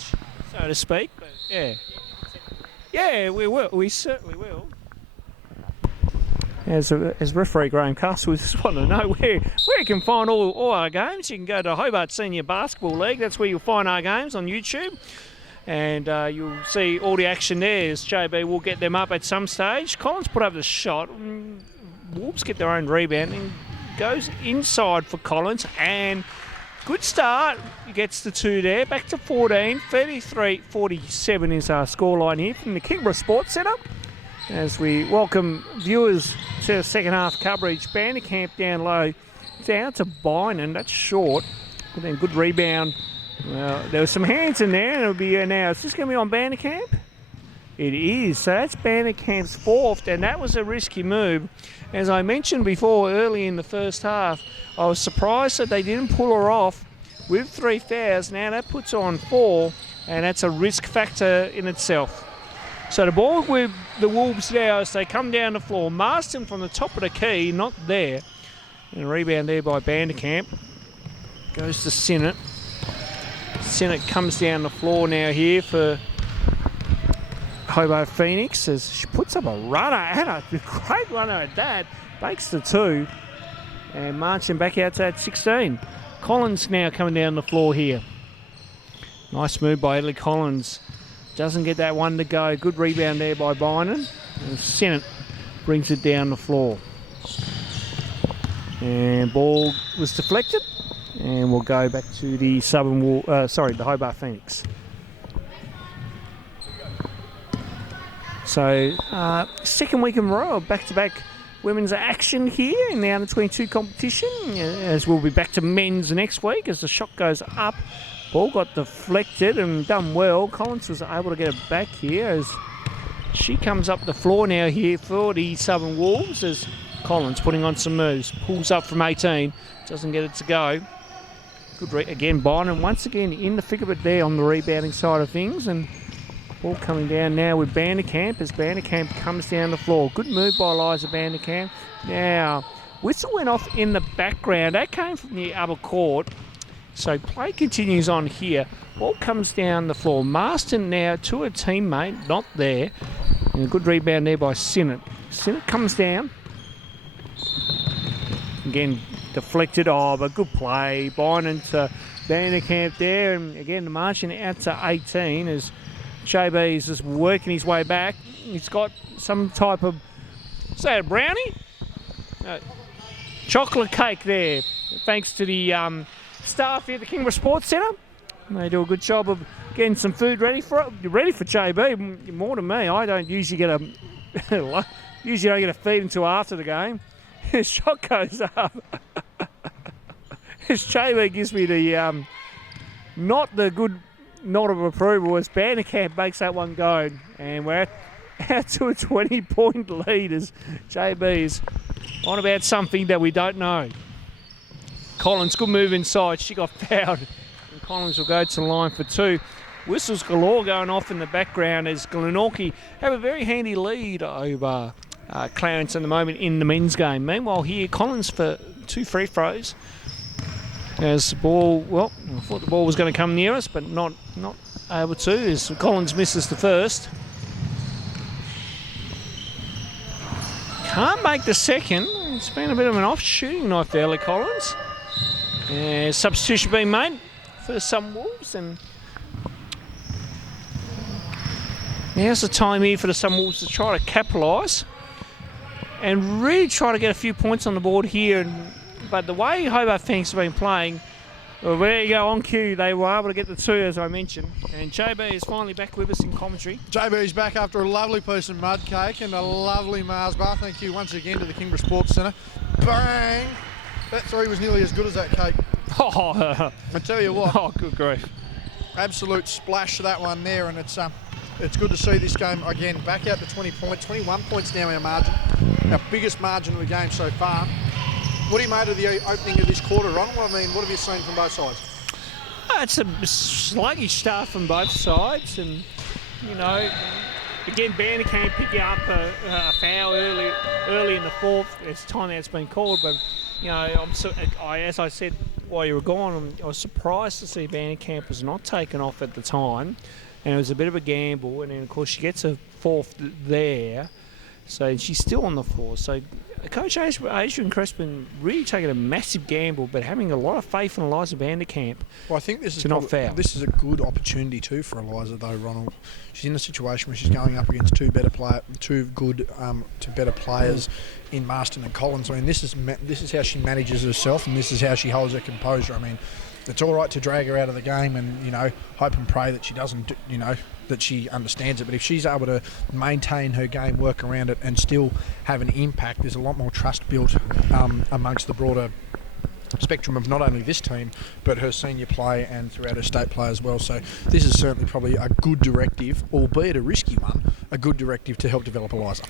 so to speak. But yeah. Yeah, we will. We certainly will. As referee Graham Castle, we just want to know where you can find all our games. You can go to Hobart Senior Basketball League. That's where you'll find our games on YouTube. And you'll see all the action there. As JB will get them up at some stage. Collins put up the shot. Wolves get their own rebound and goes inside for Collins. And good start. He gets the 2 there. Back to 14. 33-47 is our scoreline here from the Kingborough Sports Centre. As we welcome viewers to the second half coverage. Vanderkamp down low, down to Bynum. That's short, but then good rebound. Well, there were some hands in there, and it'll be now. Is this going to be on Vanderkamp? It is. So that's Vanderkamp's 4th, and that was a risky move. As I mentioned before, early in the first half, I was surprised that they didn't pull her off with 3 fouls. Now that puts her on 4, and that's a risk factor in itself. So the ball with the Wolves now as they come down the floor. Marston from the top of the key, not there. And a rebound there by Vanderkamp. Goes to Sinnott. Sinnott comes down the floor now here for Hobart Phoenix as she puts up a runner, and a great runner at that. Makes the 2. And marching back out to that 16. Collins now coming down the floor here. Nice move by Ellie Collins. Doesn't get that one to go. Good rebound there by Bynum. And Sinnott brings it down the floor. And ball was deflected. And we'll go back to the the Hobart Phoenix. So, second week in a row of back-to-back women's action here in the under-22 competition. As we'll be back to men's next week as the shot goes up. Ball got deflected and done well. Collins was able to get it back here as she comes up the floor now here for the Southern Wolves as Collins putting on some moves. Pulls up from 18. Doesn't get it to go. Good again, Byron once again in the thick of it there on the rebounding side of things. And ball coming down now with Vanderkamp as Vanderkamp comes down the floor. Good move by Eliza Vanderkamp. Now, whistle went off in the background. That came from the upper court. So play continues on here. Ball comes down the floor. Marston now to a teammate, not there. And a good rebound there by Sinnott. Sinnott comes down. Again, deflected. Oh, but good play. Byron to Vanderkamp there. And again, marching out to 18 as JB is just working his way back. He's got some type of, say a brownie? Chocolate cake there. Thanks to the staff here at the Kingborough Sports Centre. They do a good job of getting some food ready for JB. More than me. I don't usually get usually don't get a feed until after the game. His shot goes up. His JB gives me the not the good nod of approval as Vanderkamp makes that one go. And we're out to a 20-point lead as JB's on about something that we don't know. Collins, good move inside. She got fouled. And Collins will go to the line for 2. Whistles galore going off in the background as Glenorchy have a very handy lead over Clarence at the moment in the men's game. Meanwhile here, Collins for 2 free throws. As the ball, well, I thought the ball was going to come near us, but not able to, as Collins misses the first. Can't make the second. It's been a bit of an off-shooting night for Ellie Collins. Substitution being made for some Wolves, and now's the time here for the Sun Wolves to try to capitalise and really try to get a few points on the board here. But the way Hobart Phoenix have been playing, well, there you go, on cue, they were able to get the 2 as I mentioned. And JB is finally back with us in commentary. JB's back after a lovely piece of mud cake and a lovely Mars bar. Thank you once again to the Kingborough Sports Centre. Bang! That 3 was nearly as good as that cake. Oh, I tell you what. Oh, good grief. Absolute splash, that one there, and it's good to see this game again back out to 20 points. 21 points now our margin. Our biggest margin of the game so far. What do you make of the opening of this quarter, Ron? What have you seen from both sides? It's a sluggish start from both sides, and you know, again, Vanderkamp picking up a foul early in the fourth. It's time that's been called, but you know, as I said while you were gone, I was surprised to see Vanderkamp was not taken off at the time, and it was a bit of a gamble. And then of course she gets a fourth there, so she's still on the floor. So Coach Adrian Crespin really taking a massive gamble, but having a lot of faith in Eliza Vanderkamp. Well, I think this is not foul. This is a good opportunity too for Eliza, though, Ronald. She's in a situation where she's going up against two better players in Marston and Collins. I mean, this is how she manages herself, and this is how she holds her composure. I mean, it's all right to drag her out of the game and, you know, hope and pray that she doesn't, you know, that she understands it. But if she's able to maintain her game, work around it, and still have an impact, there's a lot more trust built amongst the broader spectrum of not only this team, but her senior play and throughout her state play as well. So this is certainly probably a good directive, albeit a risky one, a good directive to help develop Eliza.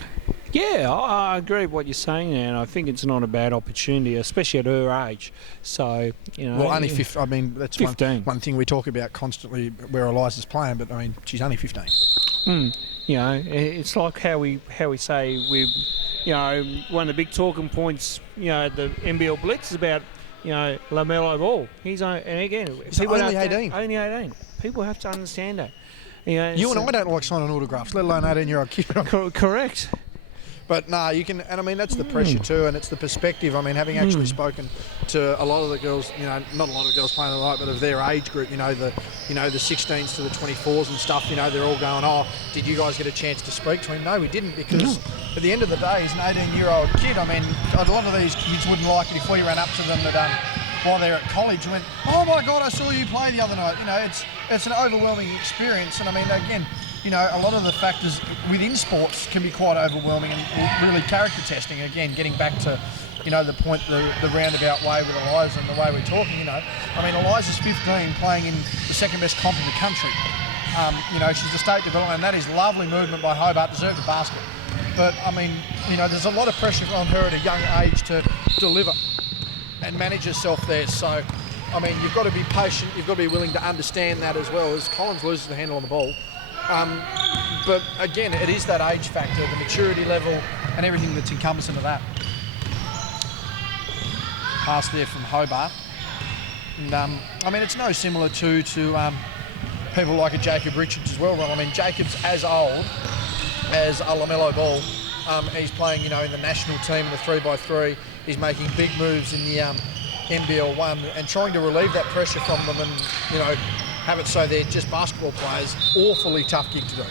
Yeah, I agree with what you're saying there, and I think it's not a bad opportunity, especially at her age. So, you know... Well, only 15. I mean, that's 15. One thing we talk about constantly where Eliza's playing, but, I mean, she's only 15. You know, it's like how we say we, you know, one of the big talking points, you know, the NBL Blitz is about, you know, LaMelo Ball. And again, people only 18. Only 18. People have to understand that. You know, You and I don't like signing autographs, let alone 18-year-old kid. Correct. But no, you can, and I mean that's the pressure too, and it's the perspective. I mean, having actually spoken to a lot of the girls, you know, not a lot of girls playing tonight, but of their age group, the 16s to the 24s and stuff. You know, they're all going, "Oh, did you guys get a chance to speak to him?" No, we didn't, because at the end of the day, he's an 18-year-old kid. I mean, a lot of these kids wouldn't like it if we ran up to them while they're at college and went, "Oh my God, I saw you play the other night." You know, it's an overwhelming experience, and I mean, again, you know, a lot of the factors within sports can be quite overwhelming and really character testing. Again, getting back to, you know, the point, the roundabout way with Eliza and the way we're talking, you know. I mean, Eliza's 15 playing in the second best comp in the country. You know, she's a state development, and that is lovely movement by Hobart, deserved a basket. But, I mean, you know, there's a lot of pressure on her at a young age to deliver and manage herself there. So, I mean, you've got to be patient, you've got to be willing to understand that as well, as Collins loses the handle on the ball. But again, it is that age factor, the maturity level, and everything that's encompassing of that. Pass there from Hobart. And, I mean, it's no similar to people like a Jacob Richards as well. I mean, Jacob's as old as a LaMelo Ball. He's playing, you know, in the national team in the 3x3. He's making big moves in the NBL 1 and trying to relieve that pressure from them and, you know, have it so they're just basketball players. Awfully tough gig to do.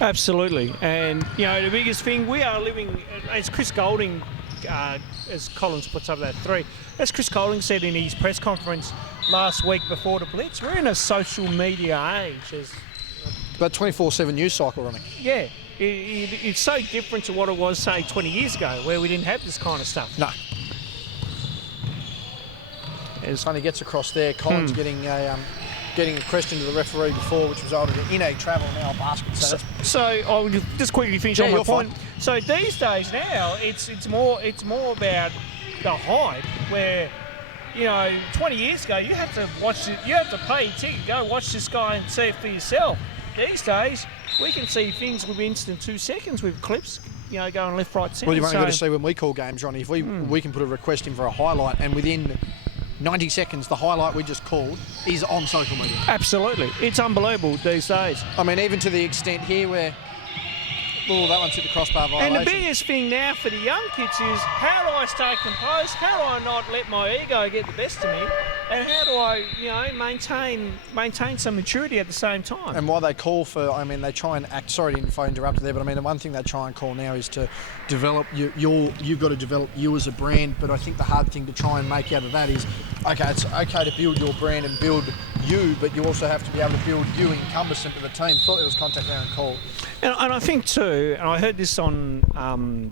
Absolutely. And, you know, the biggest thing, we are living, as Chris Golding, as Collins puts up that 3, as Chris Golding said in his press conference last week before the Blitz, we're in a social media age. But 24/7 news cycle running. Yeah. It's so different to what it was, say, 20 years ago, where we didn't have this kind of stuff. No. As Sonny gets across there, Collins getting a question to the referee before, which resulted in a travel, now a basket. So I'll just quickly finish on my point. Fine. So these days now, it's more about the hype, where, you know, 20 years ago you have to watch it, you have to pay a ticket, go watch this guy and see it for yourself. These days we can see things within instant 2 seconds with clips, you know, going left, right, centre. Well, you've only got to see when we call games, Ronnie. If we can put a request in for a highlight, and within 90 seconds, the highlight we just called is on social media. Absolutely. It's unbelievable these days. I mean, even to the extent here where, oh, that one took the crossbar violation. And the biggest thing now for the young kids is, how do I stay composed? How do I not let my ego get the best of me? And how do I, you know, maintain some maturity at the same time? And why they call for, I mean, they try and act, sorry if I interrupted there, but I mean, the one thing they try and call now is to develop, you've got to develop you as a brand, but I think the hard thing to try and make out of that is, okay, it's okay to build your brand and build you, but you also have to be able to build you encompassing to the team. Thought there was contact there and call. And I think too, and I heard this on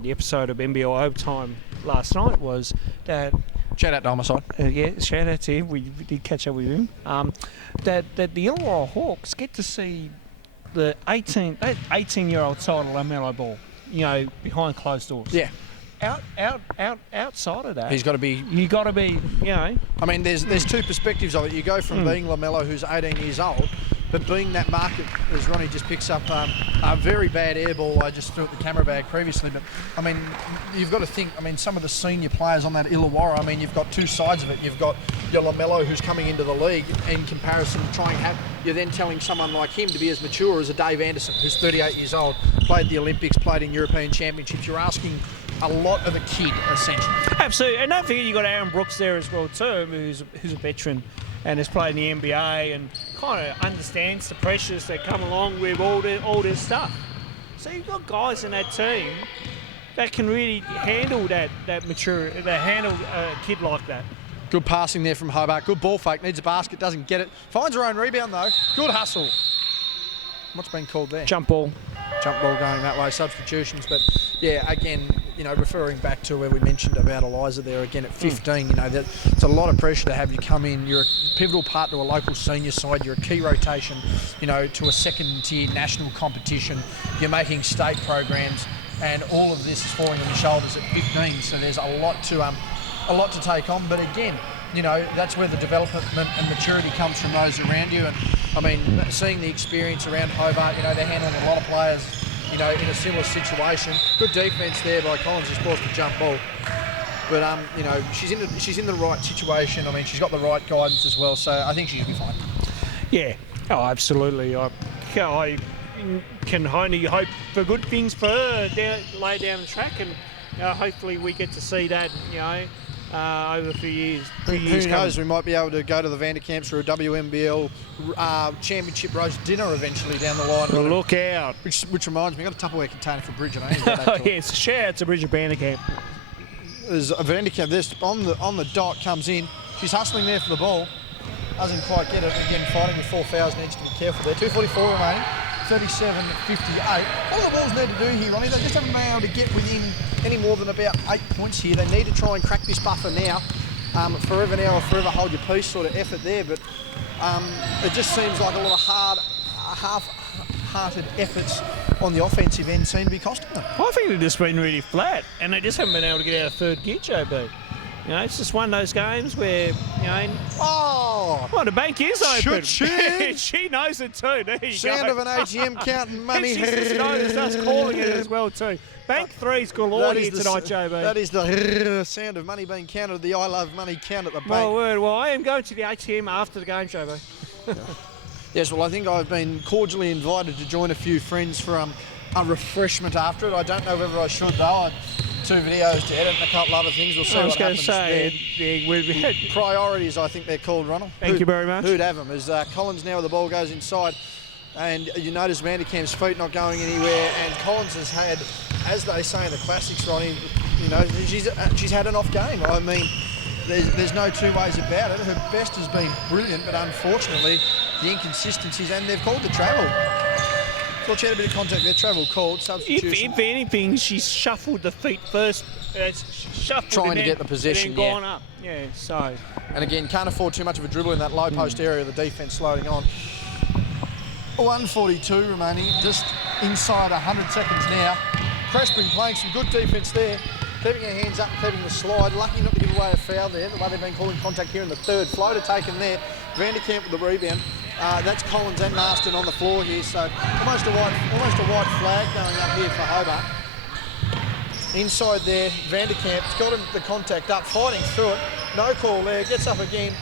the episode of NBL Overtime last night, was that, shout out to Homicide. Yeah, shout out to him. We did catch up with him. That the Illawarra Hawks get to see the 18-year-old side of LaMelo Ball, you know, behind closed doors. Yeah. Outside of that, He's got to be. You got to be, you know. I mean, there's two perspectives of it. You go from being LaMelo, who's 18 years old, but being that market, as Ronnie just picks up a very bad air ball. I just threw at the camera bag previously, but I mean, you've got to think. I mean, some of the senior players on that Illawarra. I mean, you've got two sides of it. You've got your LaMelo, who's coming into the league, in comparison to trying to have. You're then telling someone like him to be as mature as a Dave Anderson, who's 38 years old, played the Olympics, played in European Championships. You're asking a lot of a kid, essentially. Absolutely, and don't forget you got Aaron Brooks there as well too, who's a veteran and has played in the NBA and kind of understands the pressures that come along with all this stuff. So you've got guys in that team that can really handle that handle a kid like that. Good passing there from Hobart. Good ball fake. Needs a basket. Doesn't get it. Finds her own rebound though. Good hustle. What's been called there? Jump ball. Jump ball going that way. Substitutions. But yeah, again, you know, referring back to where we mentioned about Eliza there again at 15, you know, it's a lot of pressure to have you come in. You're a pivotal part to a local senior side. You're a key rotation, you know, to a second-tier national competition. You're making state programs, and all of this is falling on your shoulders at 15. So there's a lot to take on. But again, you know, that's where the development and maturity comes from those around you. And I mean, seeing the experience around Hobart, you know, they're handling a lot of players, you know, in a similar situation. Good defence there by Collins, just forced a jump ball. But you know, she's in the right situation. I mean, she's got the right guidance as well, so I think she'll be fine. Yeah, oh, absolutely. I can only hope for good things for her lay down the track, and hopefully we get to see that, you know, over a few years. Who knows? We might be able to go to the Vanderkamps for a WMBL Championship roast dinner eventually down the line. Look out! Which reminds me, I got a Tupperware container for Bridget. Oh yes, shout out to Bridget Vanderkamp. There's a Vanderkamp. This on the dot comes in. She's hustling there for the ball. Doesn't quite get it. Again, fighting with 4 fouls. Needs to be careful there. 2:44 remaining. 37-58. All the Bulls need to do here, Ronnie, they just haven't been able to get within any more than about 8 points here. They need to try and crack this buffer now. Forever now or forever hold your peace sort of effort there, but it just seems like a lot of half-hearted efforts on the offensive end seem to be costing them. I think they've just been really flat, and they just haven't been able to get out of third gear, JB. You know, it's just one of those games where, you know... Oh! Well, the bank is open. Cha-ching! She knows it too. There you Sound go. of an ATM counting money. She just knows us calling it as well too. Bank three's galore here tonight, JB. That is the sound of money being counted, the I love money count at the bank. My word. Well, I am going to the ATM after the game, JB. Yes, well, I think I've been cordially invited to join a few friends for a refreshment after it. I don't know whether I should, though. 2 videos to edit and a couple other things. We'll see what happens there. I was going to say, priorities, I think they're called, Ronald. Thank you very much. Who'd have them? As Collins now, the ball goes inside, and you notice Vanderkamp's feet not going anywhere, and Collins has had, as they say in the classics, Ronnie, you know, she's had an off game. I mean, there's no two ways about it. Her best has been brilliant, but unfortunately, the inconsistencies, and they've called the travel. Thought she had a bit of contact there. Travel called, substitution. If anything, she's shuffled the feet first. Trying to get the position, and then gone up. Yeah, so. And again, can't afford too much of a dribble in that low post area. The defence loading on. 1:42 remaining, just inside 100 seconds now. Crespin playing some good defence there. Keeping her hands up, keeping the slide. Lucky not to give away a foul there. The way they've been calling contact here in the third. Floater taken there. Vanderkamp with the rebound. That's Collins and Marston on the floor here, so almost a white flag going up here for Hobart. Inside there, Vanderkamp's got the contact up, fighting through it. No call there, gets up again,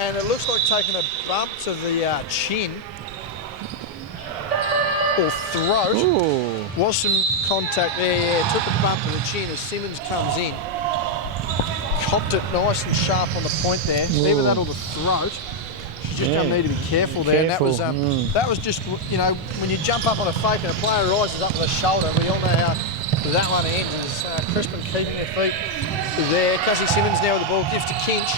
and it looks like taking a bump to the chin or throat. Ooh. Was some contact there, yeah, took a bump to the chin as Simmons comes in. Copped it nice and sharp on the point there, either that or the throat. Just going to need to be careful there. Careful. And that was just, you know, when you jump up on a fake and a player rises up with a shoulder, we all know how that one ends. As Crispin keeping her feet there. Cassie Simmons now with the ball, gives to Kinch.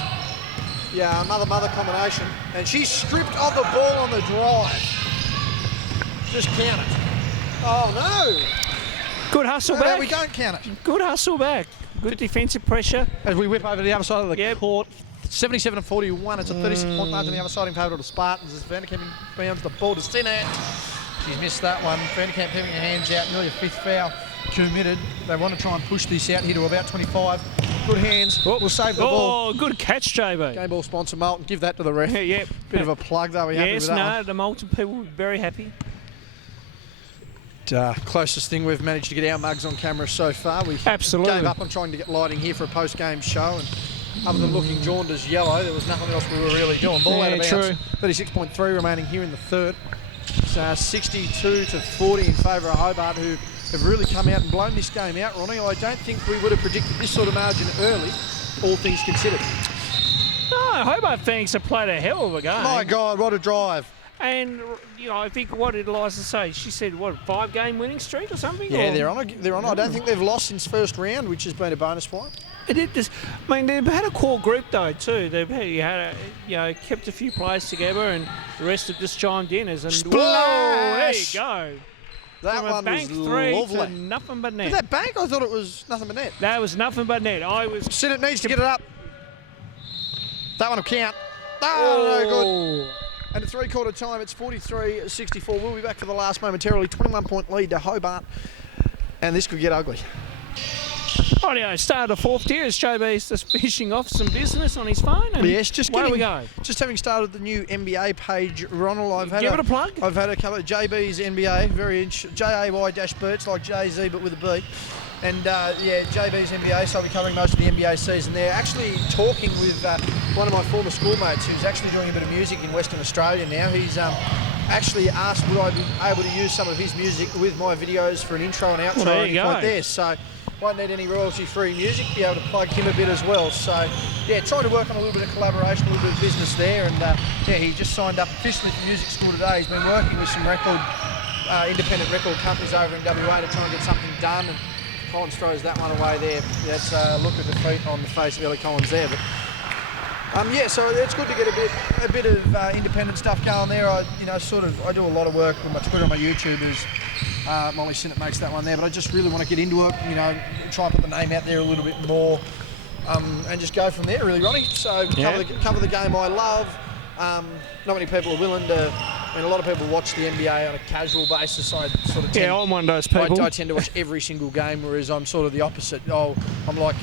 Yeah, mother combination. And she's stripped of the ball on the drive. Just count it. Oh, no. Good hustle back. We don't count it. Good hustle back. Good defensive pressure. As we whip over the other side of the court. 77-41, it's a 36-point margin on the other side in favour of the Spartans as Vanderkamp bounds the ball to Sinner. She's missed that one. Vanderkamp having her hands out, nearly a 5th foul committed. They want to try and push this out here to about 25. Good hands, we'll save the ball. Oh, good catch, JB. Game ball sponsor Molten, give that to the ref. Yep. Bit of a plug though, we happy with that one? The Molten people were very happy. Closest thing we've managed to get our mugs on camera so far. We gave up on trying to get lighting here for a post-game show, and other than looking jaundiced yellow, there was nothing else we were really doing. Ball out of bounds. 36.3 remaining here in the third. It's 62-40 in favour of Hobart, who have really come out and blown this game out, Ronnie. I don't think we would have predicted this sort of margin early, all things considered. No, Hobart Phoenix have played a hell of a game. My God, what a drive. And, you know, I think, what did Eliza say? She said, what, 5-game winning streak or something? Yeah, they're on. I don't think they've lost since first round, which has been a bonus for them. I mean, they've had a core group though too. They've kept a few players together, and the rest have just chimed in as Splash! Whoa, there you go. That From one bank was three lovely. to nothing but net. Was that bank? I thought it was nothing but net. That was nothing but net. Sinnott needs to get it up. That one will count. Oh, no good. And at 3/4 time, it's 43-64. We'll be back for the last momentarily. 21-point lead to Hobart, and this could get ugly. Oh, yeah, started the fourth tier as JB's just finishing off some business on his phone. And Yes, just where getting, we go. just having started the new NBA page, Ronald. Give it a plug. I've had a couple of JB's NBA, JAY-Birch, like Jay-Z but with a B. And yeah, JB's NBA, so I'll be covering most of the NBA season there. Actually talking with one of my former schoolmates who's actually doing a bit of music in Western Australia now. He's actually asked would I be able to use some of his music with my videos for an intro and outro Well, there you like go. there. So won't need any royalty-free music, be able to plug him a bit as well. So yeah, trying to work on a little bit of collaboration, a little bit of business there. And yeah, he just signed up officially for music school today. He's been working with some independent record companies over in WA to try and get something done. And Collins throws that one away there. That's a look at defeat on the face of Ellie Collins there. But yeah, so it's good to get a bit of independent stuff going there. I do a lot of work with my Twitter and my YouTube. Molly Sinnott makes that one there, but I just really want to get into it. Try and put the name out there a little bit more, and just go from there. Really, Ronnie. So cover the game I love. Not many people are willing to. I mean, a lot of people watch the NBA on a casual basis. I sort of I'm one of those people. I tend to watch every single game, whereas I'm sort of the opposite. I'm like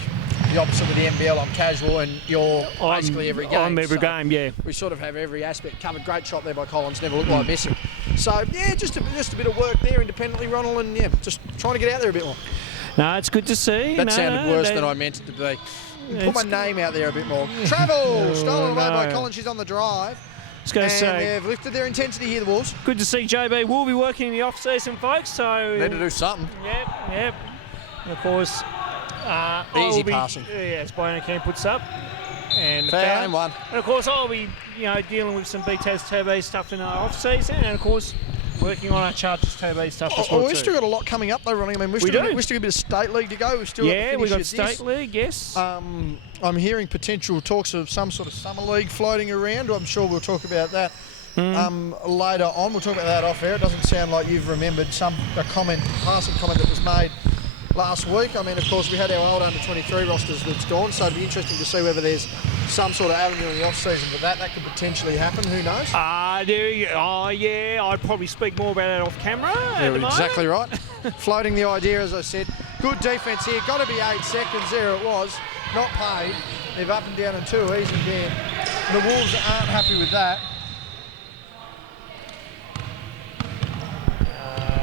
the opposite with the NBL. I'm casual, and you're basically every game. I'm every game, yeah. We sort of have every aspect covered. Great shot there by Collins. Never looked like missing. So yeah, just a bit of work there independently, Ronald, and yeah, just trying to get out there a bit more. No, it's good to see. That sounded worse than I meant it to be. Put my name out there a bit more. Travel stolen away by Collins. She's on the drive. And they've lifted their intensity here, the Wolves. Good to see JB will be working in the off-season, folks. So need to do something. Yep. And of course, easy passing. As Bionacam puts up. And fair and one. And of course, I'll be dealing with some BTAS TB stuff in our off-season, and of course, working on our Chargers TB stuff as well. We've still got a lot coming up though, Ronnie. I mean, we've still got a bit of state league to go. We've got state league, yes. I'm hearing potential talks of some sort of summer league floating around. I'm sure we'll talk about that later on. We'll talk about that off air. It doesn't sound like you've remembered a passing comment that was made last week. I mean, of course, we had our old under-23 rosters that's gone, so it'd be interesting to see whether there's some sort of avenue in the off-season for that. That could potentially happen. Who knows? I'd probably speak more about that off camera. You're exactly right. Floating the idea, as I said. Good defence here. Got to be 8 seconds. There it was. Not paid. They've up and down and 2 easy there. The Wolves aren't happy with that.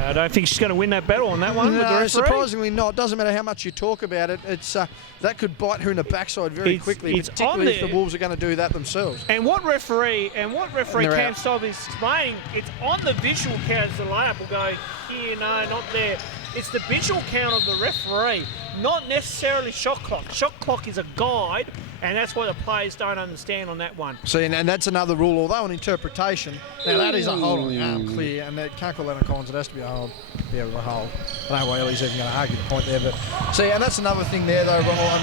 I don't think she's going to win that battle on that one. No, surprisingly not. Doesn't matter how much you talk about it. It's that could bite her in the backside very quickly, particularly if the Wolves are going to do that themselves. And what referee Cam Stobb is explaining, it's on the visual count as the layup will go here, no, not there. It's the visual count of the referee, not necessarily shot clock. Shot clock is a guide, and that's what the players don't understand on that one. See, and that's another rule, although an interpretation. Now, that is a hold on the arm, clear, and that can't call that a Collins. It has to be a hold. Yeah, a hold. I don't know why Ellie's even going to argue the point there, but see, and that's another thing there, though, Ronald. I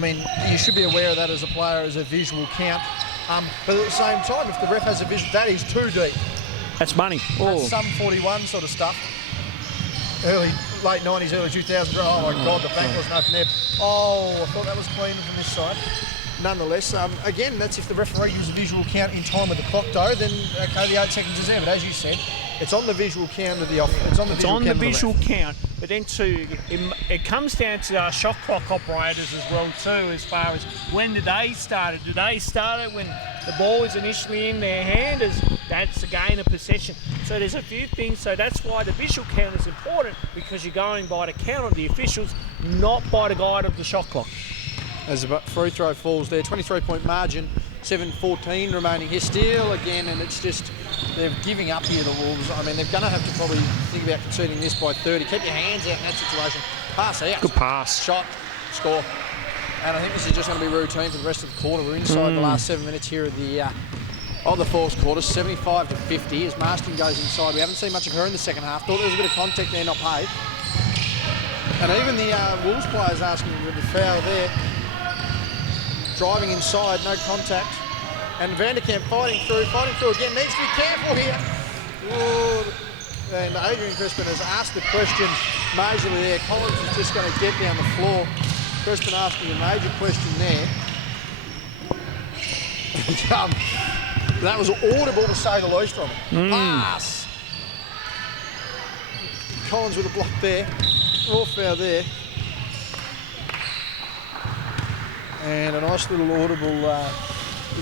mean, you should be aware of that as a player, as a visual count. But at the same time, if the ref has a visual, that is too deep. That's money. That's some 41 sort of stuff. Late 90s, early 2000s. Oh my God, the bank wasn't open there. Oh, I thought that was clean from this side. Nonetheless, again, that's if the referee uses a visual count in time with the clock, though. Then okay, the 8 seconds is there. But as you said, it's on the visual count of the off. It's on the visual count. But then too, it comes down to our shot clock operators as well too, as far as when did they start it? Did they start it when the ball was initially in their hand? That's a gain of possession. So there's a few things. So that's why the visual count is important, because you're going by the count of the officials, not by the guide of the shot clock. As a free throw falls there, 23-point margin, 7:14 remaining here still again, and it's just they're giving up here, the Wolves. I mean, they're going to have to probably think about conceding this by 30. Keep your hands out in that situation. Pass out. Good pass. Shot. Score. And I think this is just going to be routine for the rest of the quarter. We're inside the last 7 minutes here of the fourth quarter, 75-50 as Marston goes inside. We haven't seen much of her in the second half. Thought there was a bit of contact there, not paid. And even the Wolves players asking for the foul there. Driving inside, no contact. And Vanderkamp fighting through again. Needs to be careful here. Ooh. And Adrian Crispin has asked the question majorly there. Collins is just going to get down the floor. Crispin asking a major question there. That was audible to say the least from him. Pass. Collins with a block there. Raw foul there. And a nice little audible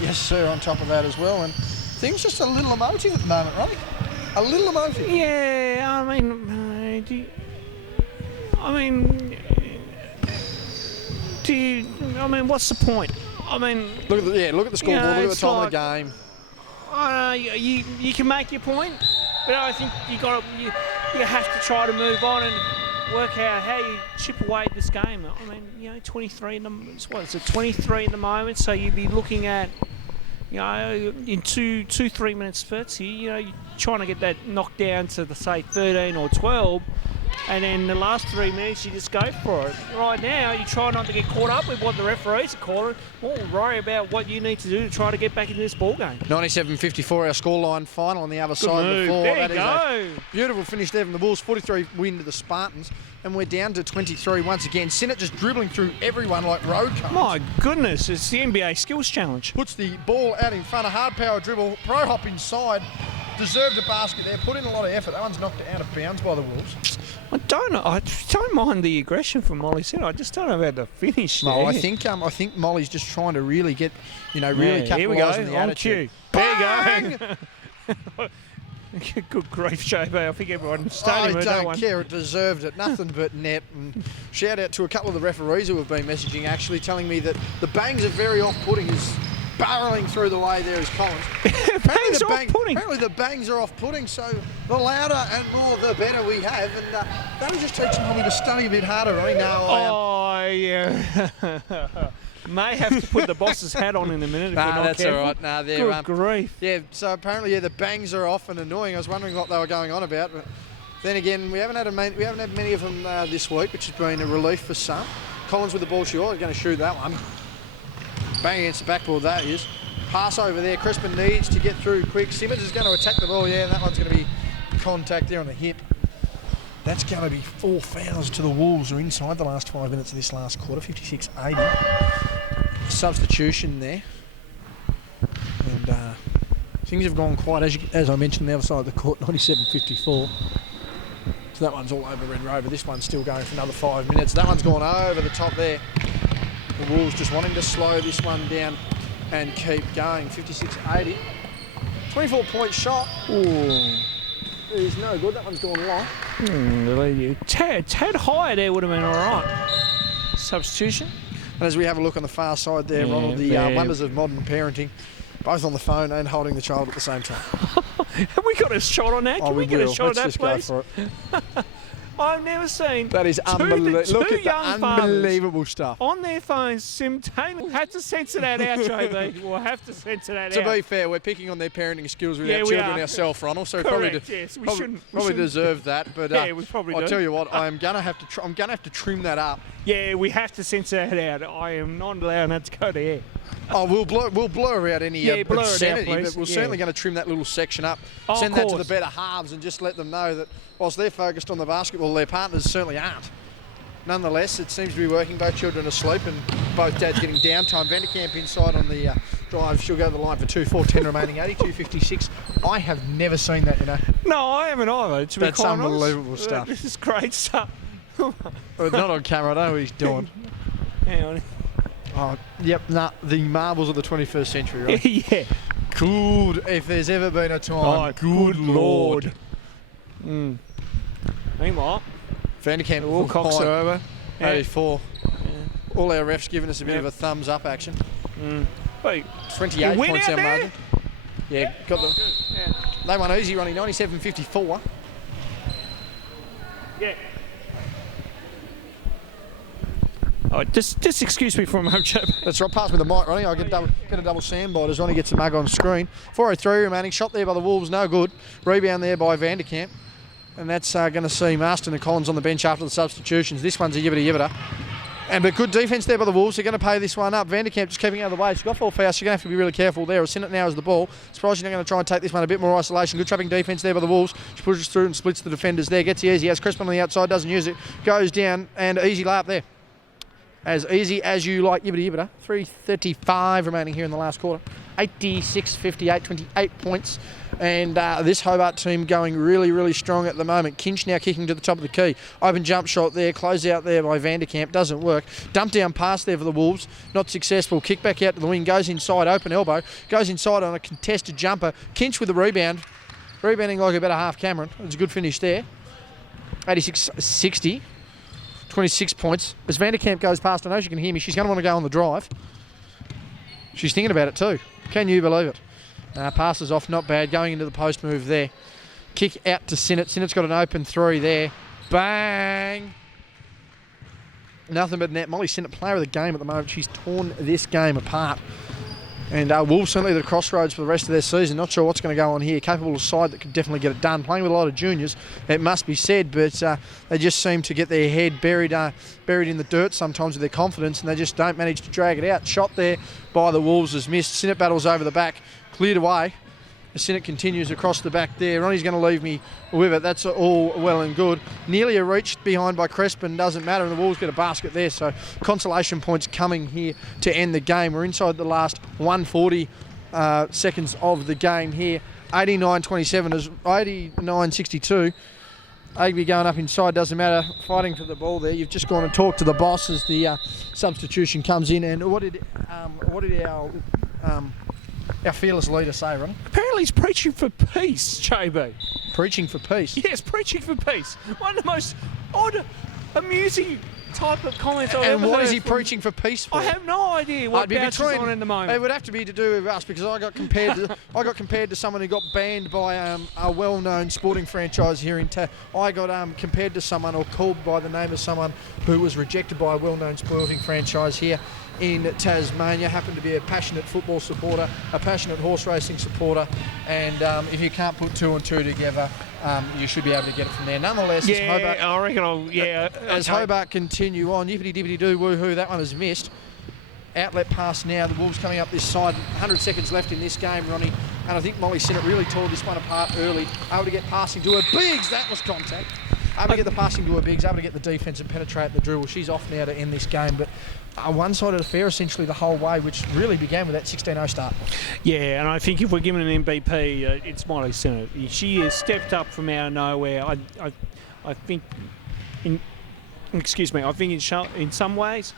yes sir on top of that as well. And things just a little emotive at the moment, right? A little emotive. Yeah, I mean, what's the point? I mean, Look at the scoreboard. Look at the time of the game. You can make your point, but I think you have to try to move on and work out how you chip away at this game. I mean, 23 in the 23 in the moment, so you'd be looking at, in 2-3 minute spurts here, you're trying to get that knocked down to say 13 or 12. And then the last 3 minutes, you just go for it. Right now, you try not to get caught up with what the referees are calling. More worry about what you need to do to try to get back into this ball game. 97-54, our scoreline final on the other side of the floor. There That you go. is a beautiful finish there from the Bulls. 43 win to the Spartans. And we're down to 23 once again. Sinnott just dribbling through everyone like road cones. My goodness, it's the NBA Skills Challenge. Puts the ball out in front, a hard power dribble, pro hop inside. Deserved a basket there, put in a lot of effort. That one's knocked out of bounds by the Wolves. I don't mind the aggression from Molly Sinnott. I just don't know about the finish. No, there. I think Molly's just trying to really get, really here we go. capitalise on the On attitude. cue. There you go. Good grief, JB. I think everyone in the stadium I heard that don't one. care. It deserved it. Nothing but net. And shout out to a couple of the referees who have been messaging, actually telling me that the bangs are very off-putting. Is barreling through the way there is Collins. Bangs are off-putting. Apparently the bangs are off-putting, so the louder and more the better we have. And that'll just teach them probably to study a bit harder. Right now. Yeah. May have to put the boss's hat on in a minute if we're not that's careful. all right. They're Good grief. Yeah, so apparently the bangs are off and annoying. I was wondering what they were going on about, but then again, we haven't had many of them this week, which has been a relief for some. Collins with the ball short, going to shoot that one. Bang against the backboard, that is. Pass over there. Crispin needs to get through quick. Simmons is going to attack the ball, and that one's going to be contact there on the hip. That's going to be 4 fouls to the Wolves, who are inside the last 5 minutes of this last quarter, 56-80. Substitution there. And things have gone quite, as I mentioned, the other side of the court, 97-54. So that one's all over Red Rover. This one's still going for another 5 minutes. That one's gone over the top there. The Wolves just wanting to slow this one down and keep going. 56-80. 24-point shot. Ooh. Is no good. That one's gone long. Tad higher there would have been all right. Substitution. And as we have a look on the far side there, Ronald, the wonders of modern parenting, both on the phone and holding the child at the same time. Have we got a shot on that? Can we get a shot Let's of that, just please? go for it. I've never seen That is unbelievable. Look at the unbelievable stuff. on their phones simultaneously. Had to censor that out, JB. We'll have to censor that To out. be fair, we're picking on their parenting skills with Yeah, our we children are. ourselves, Ronald. So Correct, yes. We shouldn't deserve that. But Yeah, we probably I'll do. tell you what, I'm gonna have to trim that up. Yeah, we have to censor that out. I am not allowing that to go to air. Oh, we'll blur out any Yeah, blur it out, obscenity, please. but we're Yeah. certainly going to trim that little section up. Oh, Send of that to the course. better halves and just let them know that whilst they're focused on the basketball, their partners certainly aren't. Nonetheless, it seems to be working. Both children asleep and both dads getting downtime. Vanderkamp inside on the drive. She'll go to the line for 2, 4, 10 remaining, 82-56. I have never seen that, No, I haven't either. To be That's quite honest. unbelievable stuff. This is great stuff. Not on camera, I don't know what he's doing. Hang on. Oh, yep, the marvels of the 21st century, right? Yeah. Good, if there's ever been a time. Oh, good Lord. Meanwhile, Vanderkamp all cocks are over. 84. All our refs giving us a bit of a thumbs up action. Wait, 28 win points out our there? margin. Yeah, got the. Yeah. They won easy, running 97-54. Yeah. Oh, just excuse me for a moment, Joe. That's right, pass me the mic, Ronnie. I'll get a double sandbite as Ronnie gets the mug on screen. 4:03 remaining, shot there by the Wolves, no good. Rebound there by Vanderkamp. And that's going to see Marston and Collins on the bench after the substitutions. This one's a yibbita. But good defence there by the Wolves. They're going to pay this one up. Vanderkamp just keeping out of the way. She's got 4 fouls. She's going to have to be really careful there. Sinnott now has the ball. Surprised she's not going to try and take this one a bit more isolation. Good trapping defence there by the Wolves. She pushes through and splits the defenders there. Gets the easy. Has Crispin on the outside. Doesn't use it. Goes down and easy layup there. As easy as you like, yibbita. 3:35 remaining here in the last quarter. 86-58, 28 points And this Hobart team going really, really strong at the moment. Kinch now kicking to the top of the key. Open jump shot there. Close out there by Vanderkamp. Doesn't work. Dump down pass there for the Wolves. Not successful. Kick back out to the wing. Goes inside. Open elbow. Goes inside on a contested jumper. Kinch with the rebound. Rebounding like a better half Cameron. It's a good finish there. 86-60. 26 points. As Vanderkamp goes past, I know she can hear me. She's going to want to go on the drive. She's thinking about it too. Can you believe it? Passes off, not bad. Going into the post move there. Kick out to Sinnott. Sinnott's got an open three there. Bang! Nothing but net. Molly Sinnott, player of the game at the moment. She's torn this game apart. And Wolves certainly at the crossroads for the rest of their season. Not sure what's going to go on here. Capable side that could definitely get it done. Playing with a lot of juniors, it must be said, but they just seem to get their head buried in the dirt sometimes with their confidence, and they just don't manage to drag it out. Shot there by the Wolves is missed. Sinnott battles over the back, cleared away. Sinnott continues across the back there. Ronnie's going to leave me with it. That's all well and good. Nearly a reach behind by Crespin. Doesn't matter. And the Wolves get a basket there. So consolation points coming here to end the game. We're inside the last 140 seconds of the game here. 89-27 is 89-62. Agby going up inside. Doesn't matter. Fighting for the ball there. You've just gone and talked to the boss as the substitution comes in. And what did our fearless leader say, Ronnie? Apparently he's preaching for peace, JB. Preaching for peace? Yes, preaching for peace. One of the most odd, amusing type of comments I've ever heard. And what is he preaching for peace for? I have no idea what bounces on in the moment. It would have to be to do with us, because I got compared to someone who got banned by a well-known sporting franchise here in I got compared to someone, or called by the name of someone who was rejected by a well-known sporting franchise here in Tasmania. Happened to be a passionate football supporter, a passionate horse racing supporter, and if you can't put two and two together, you should be able to get it from there. Nonetheless, yeah, Hobart, I reckon as Hobart continue on, yippity-dippity-doo, woohoo, that one is missed. Outlet pass now, the Wolves coming up this side. 100 seconds left in this game, Ronnie, and I think Molly Sinnott really tore this one apart early. Able to get passing to her bigs, that was contact. Able to get the passing to her bigs, able to get the defence and penetrate the dribble. She's off now to end this game, but a one-sided affair essentially the whole way, which really began with that 16-0 start. Yeah, and I think if we're given an MVP, it's Molly Sinnott. She has stepped up from out of nowhere. I think, in some ways,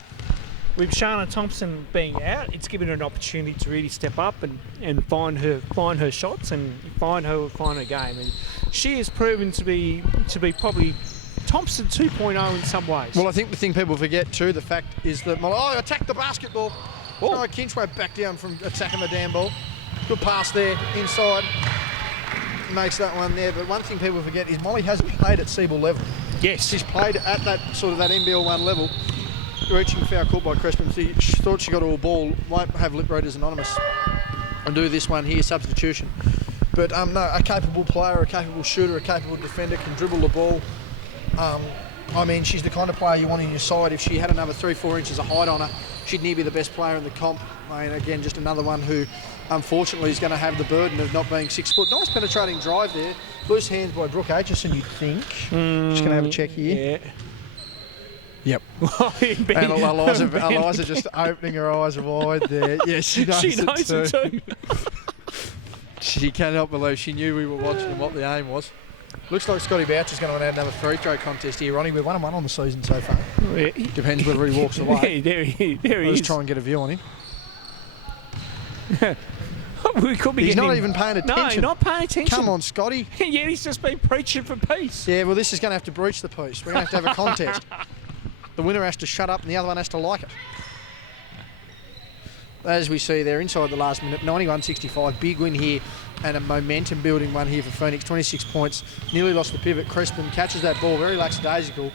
with Shana Thompson being out, it's given her an opportunity to really step up and find her shots and find her game. And she has proven to be probably Thompson 2.0 in some ways. Well, I think the thing people forget too, the fact is that attack the basketball. Oh, Kinch went back down from attacking the damn ball. Good pass there, inside. Makes that one there. But one thing people forget is Molly has played at Seabull level. Yes. She's played at that sort of that NBL1 level. Reaching foul caught by Crespin. She thought she got to a ball. Won't have lip readers anonymous. And do this one here, substitution. But no, a capable player, a capable shooter, a capable defender, can dribble the ball. I mean, she's the kind of player you want in your side. If she had another 3-4 inches of height on her, she'd near be the best player in the comp. I mean, again, just another one who, unfortunately, is going to have the burden of not being 6 foot. Nice penetrating drive there. Loose hands by Brooke Aitchison, you'd think. Just going to have a check here. Yeah. Yep. And Eliza just opening her eyes wide there. Yeah, she knows it too. She cannot believe she knew we were watching and what the aim was. Looks like Scotty Boucher's going to have another free throw contest here, Ronnie. We're 1-1 on the season so far. Yeah. Depends whether he walks away. Yeah, there he is. Let's try and get a view on him. We could be. He's not even paying attention. No, not paying attention. Come on, Scotty. Yeah, he's just been preaching for peace. Yeah, well, this is going to have to breach the peace. We're going to have a contest. The winner has to shut up and the other one has to like it. As we see there, inside the last minute, 91-65, big win here and a momentum building one here for Phoenix, 26 points. Nearly lost the pivot. Crespin catches that ball, very lackadaisical.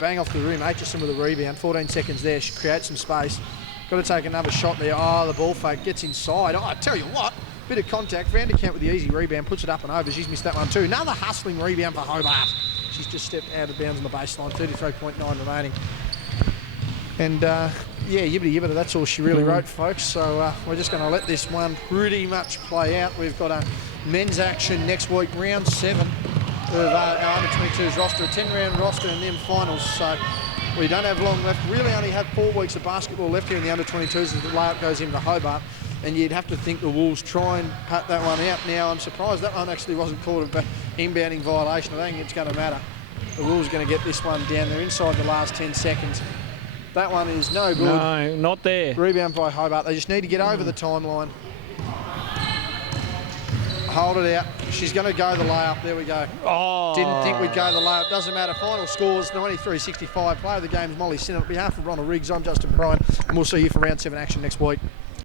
Bang off the rim, Aitchison with a rebound, 14 seconds there, she creates some space. Got to take another shot there. Oh, the ball fake gets inside. Oh, I tell you what, bit of contact. Vanderkamp with the easy rebound, puts it up and over. She's missed that one too. Another hustling rebound for Hobart. She's just stepped out of bounds on the baseline, 33.9 remaining. And yeah, yibbity, that's all she really wrote, folks. So we're just going to let this one pretty much play out. We've got a men's action next week, round 7 of our under-22's roster, a 10-round roster and then finals. So we don't have long left. Really only have 4 weeks of basketball left here in the under-22s as the layout goes into Hobart. and you'd have to think the Wolves try and pat that one out. Now, I'm surprised that one actually wasn't called an inbounding violation. I don't think it's going to matter. The Wolves are going to get this one down. They're inside the last 10 seconds. That one is no good. No, not there. Rebound by Hobart. They just need to get over the timeline. Hold it out. She's going to go the layup. There we go. Oh. Didn't think we'd go the layup. Doesn't matter. Final scores 93-65. Player of the game is Molly Sinnott. On behalf of Ronald Riggs, I'm Justin Prine, and we'll see you for round 7 action next week.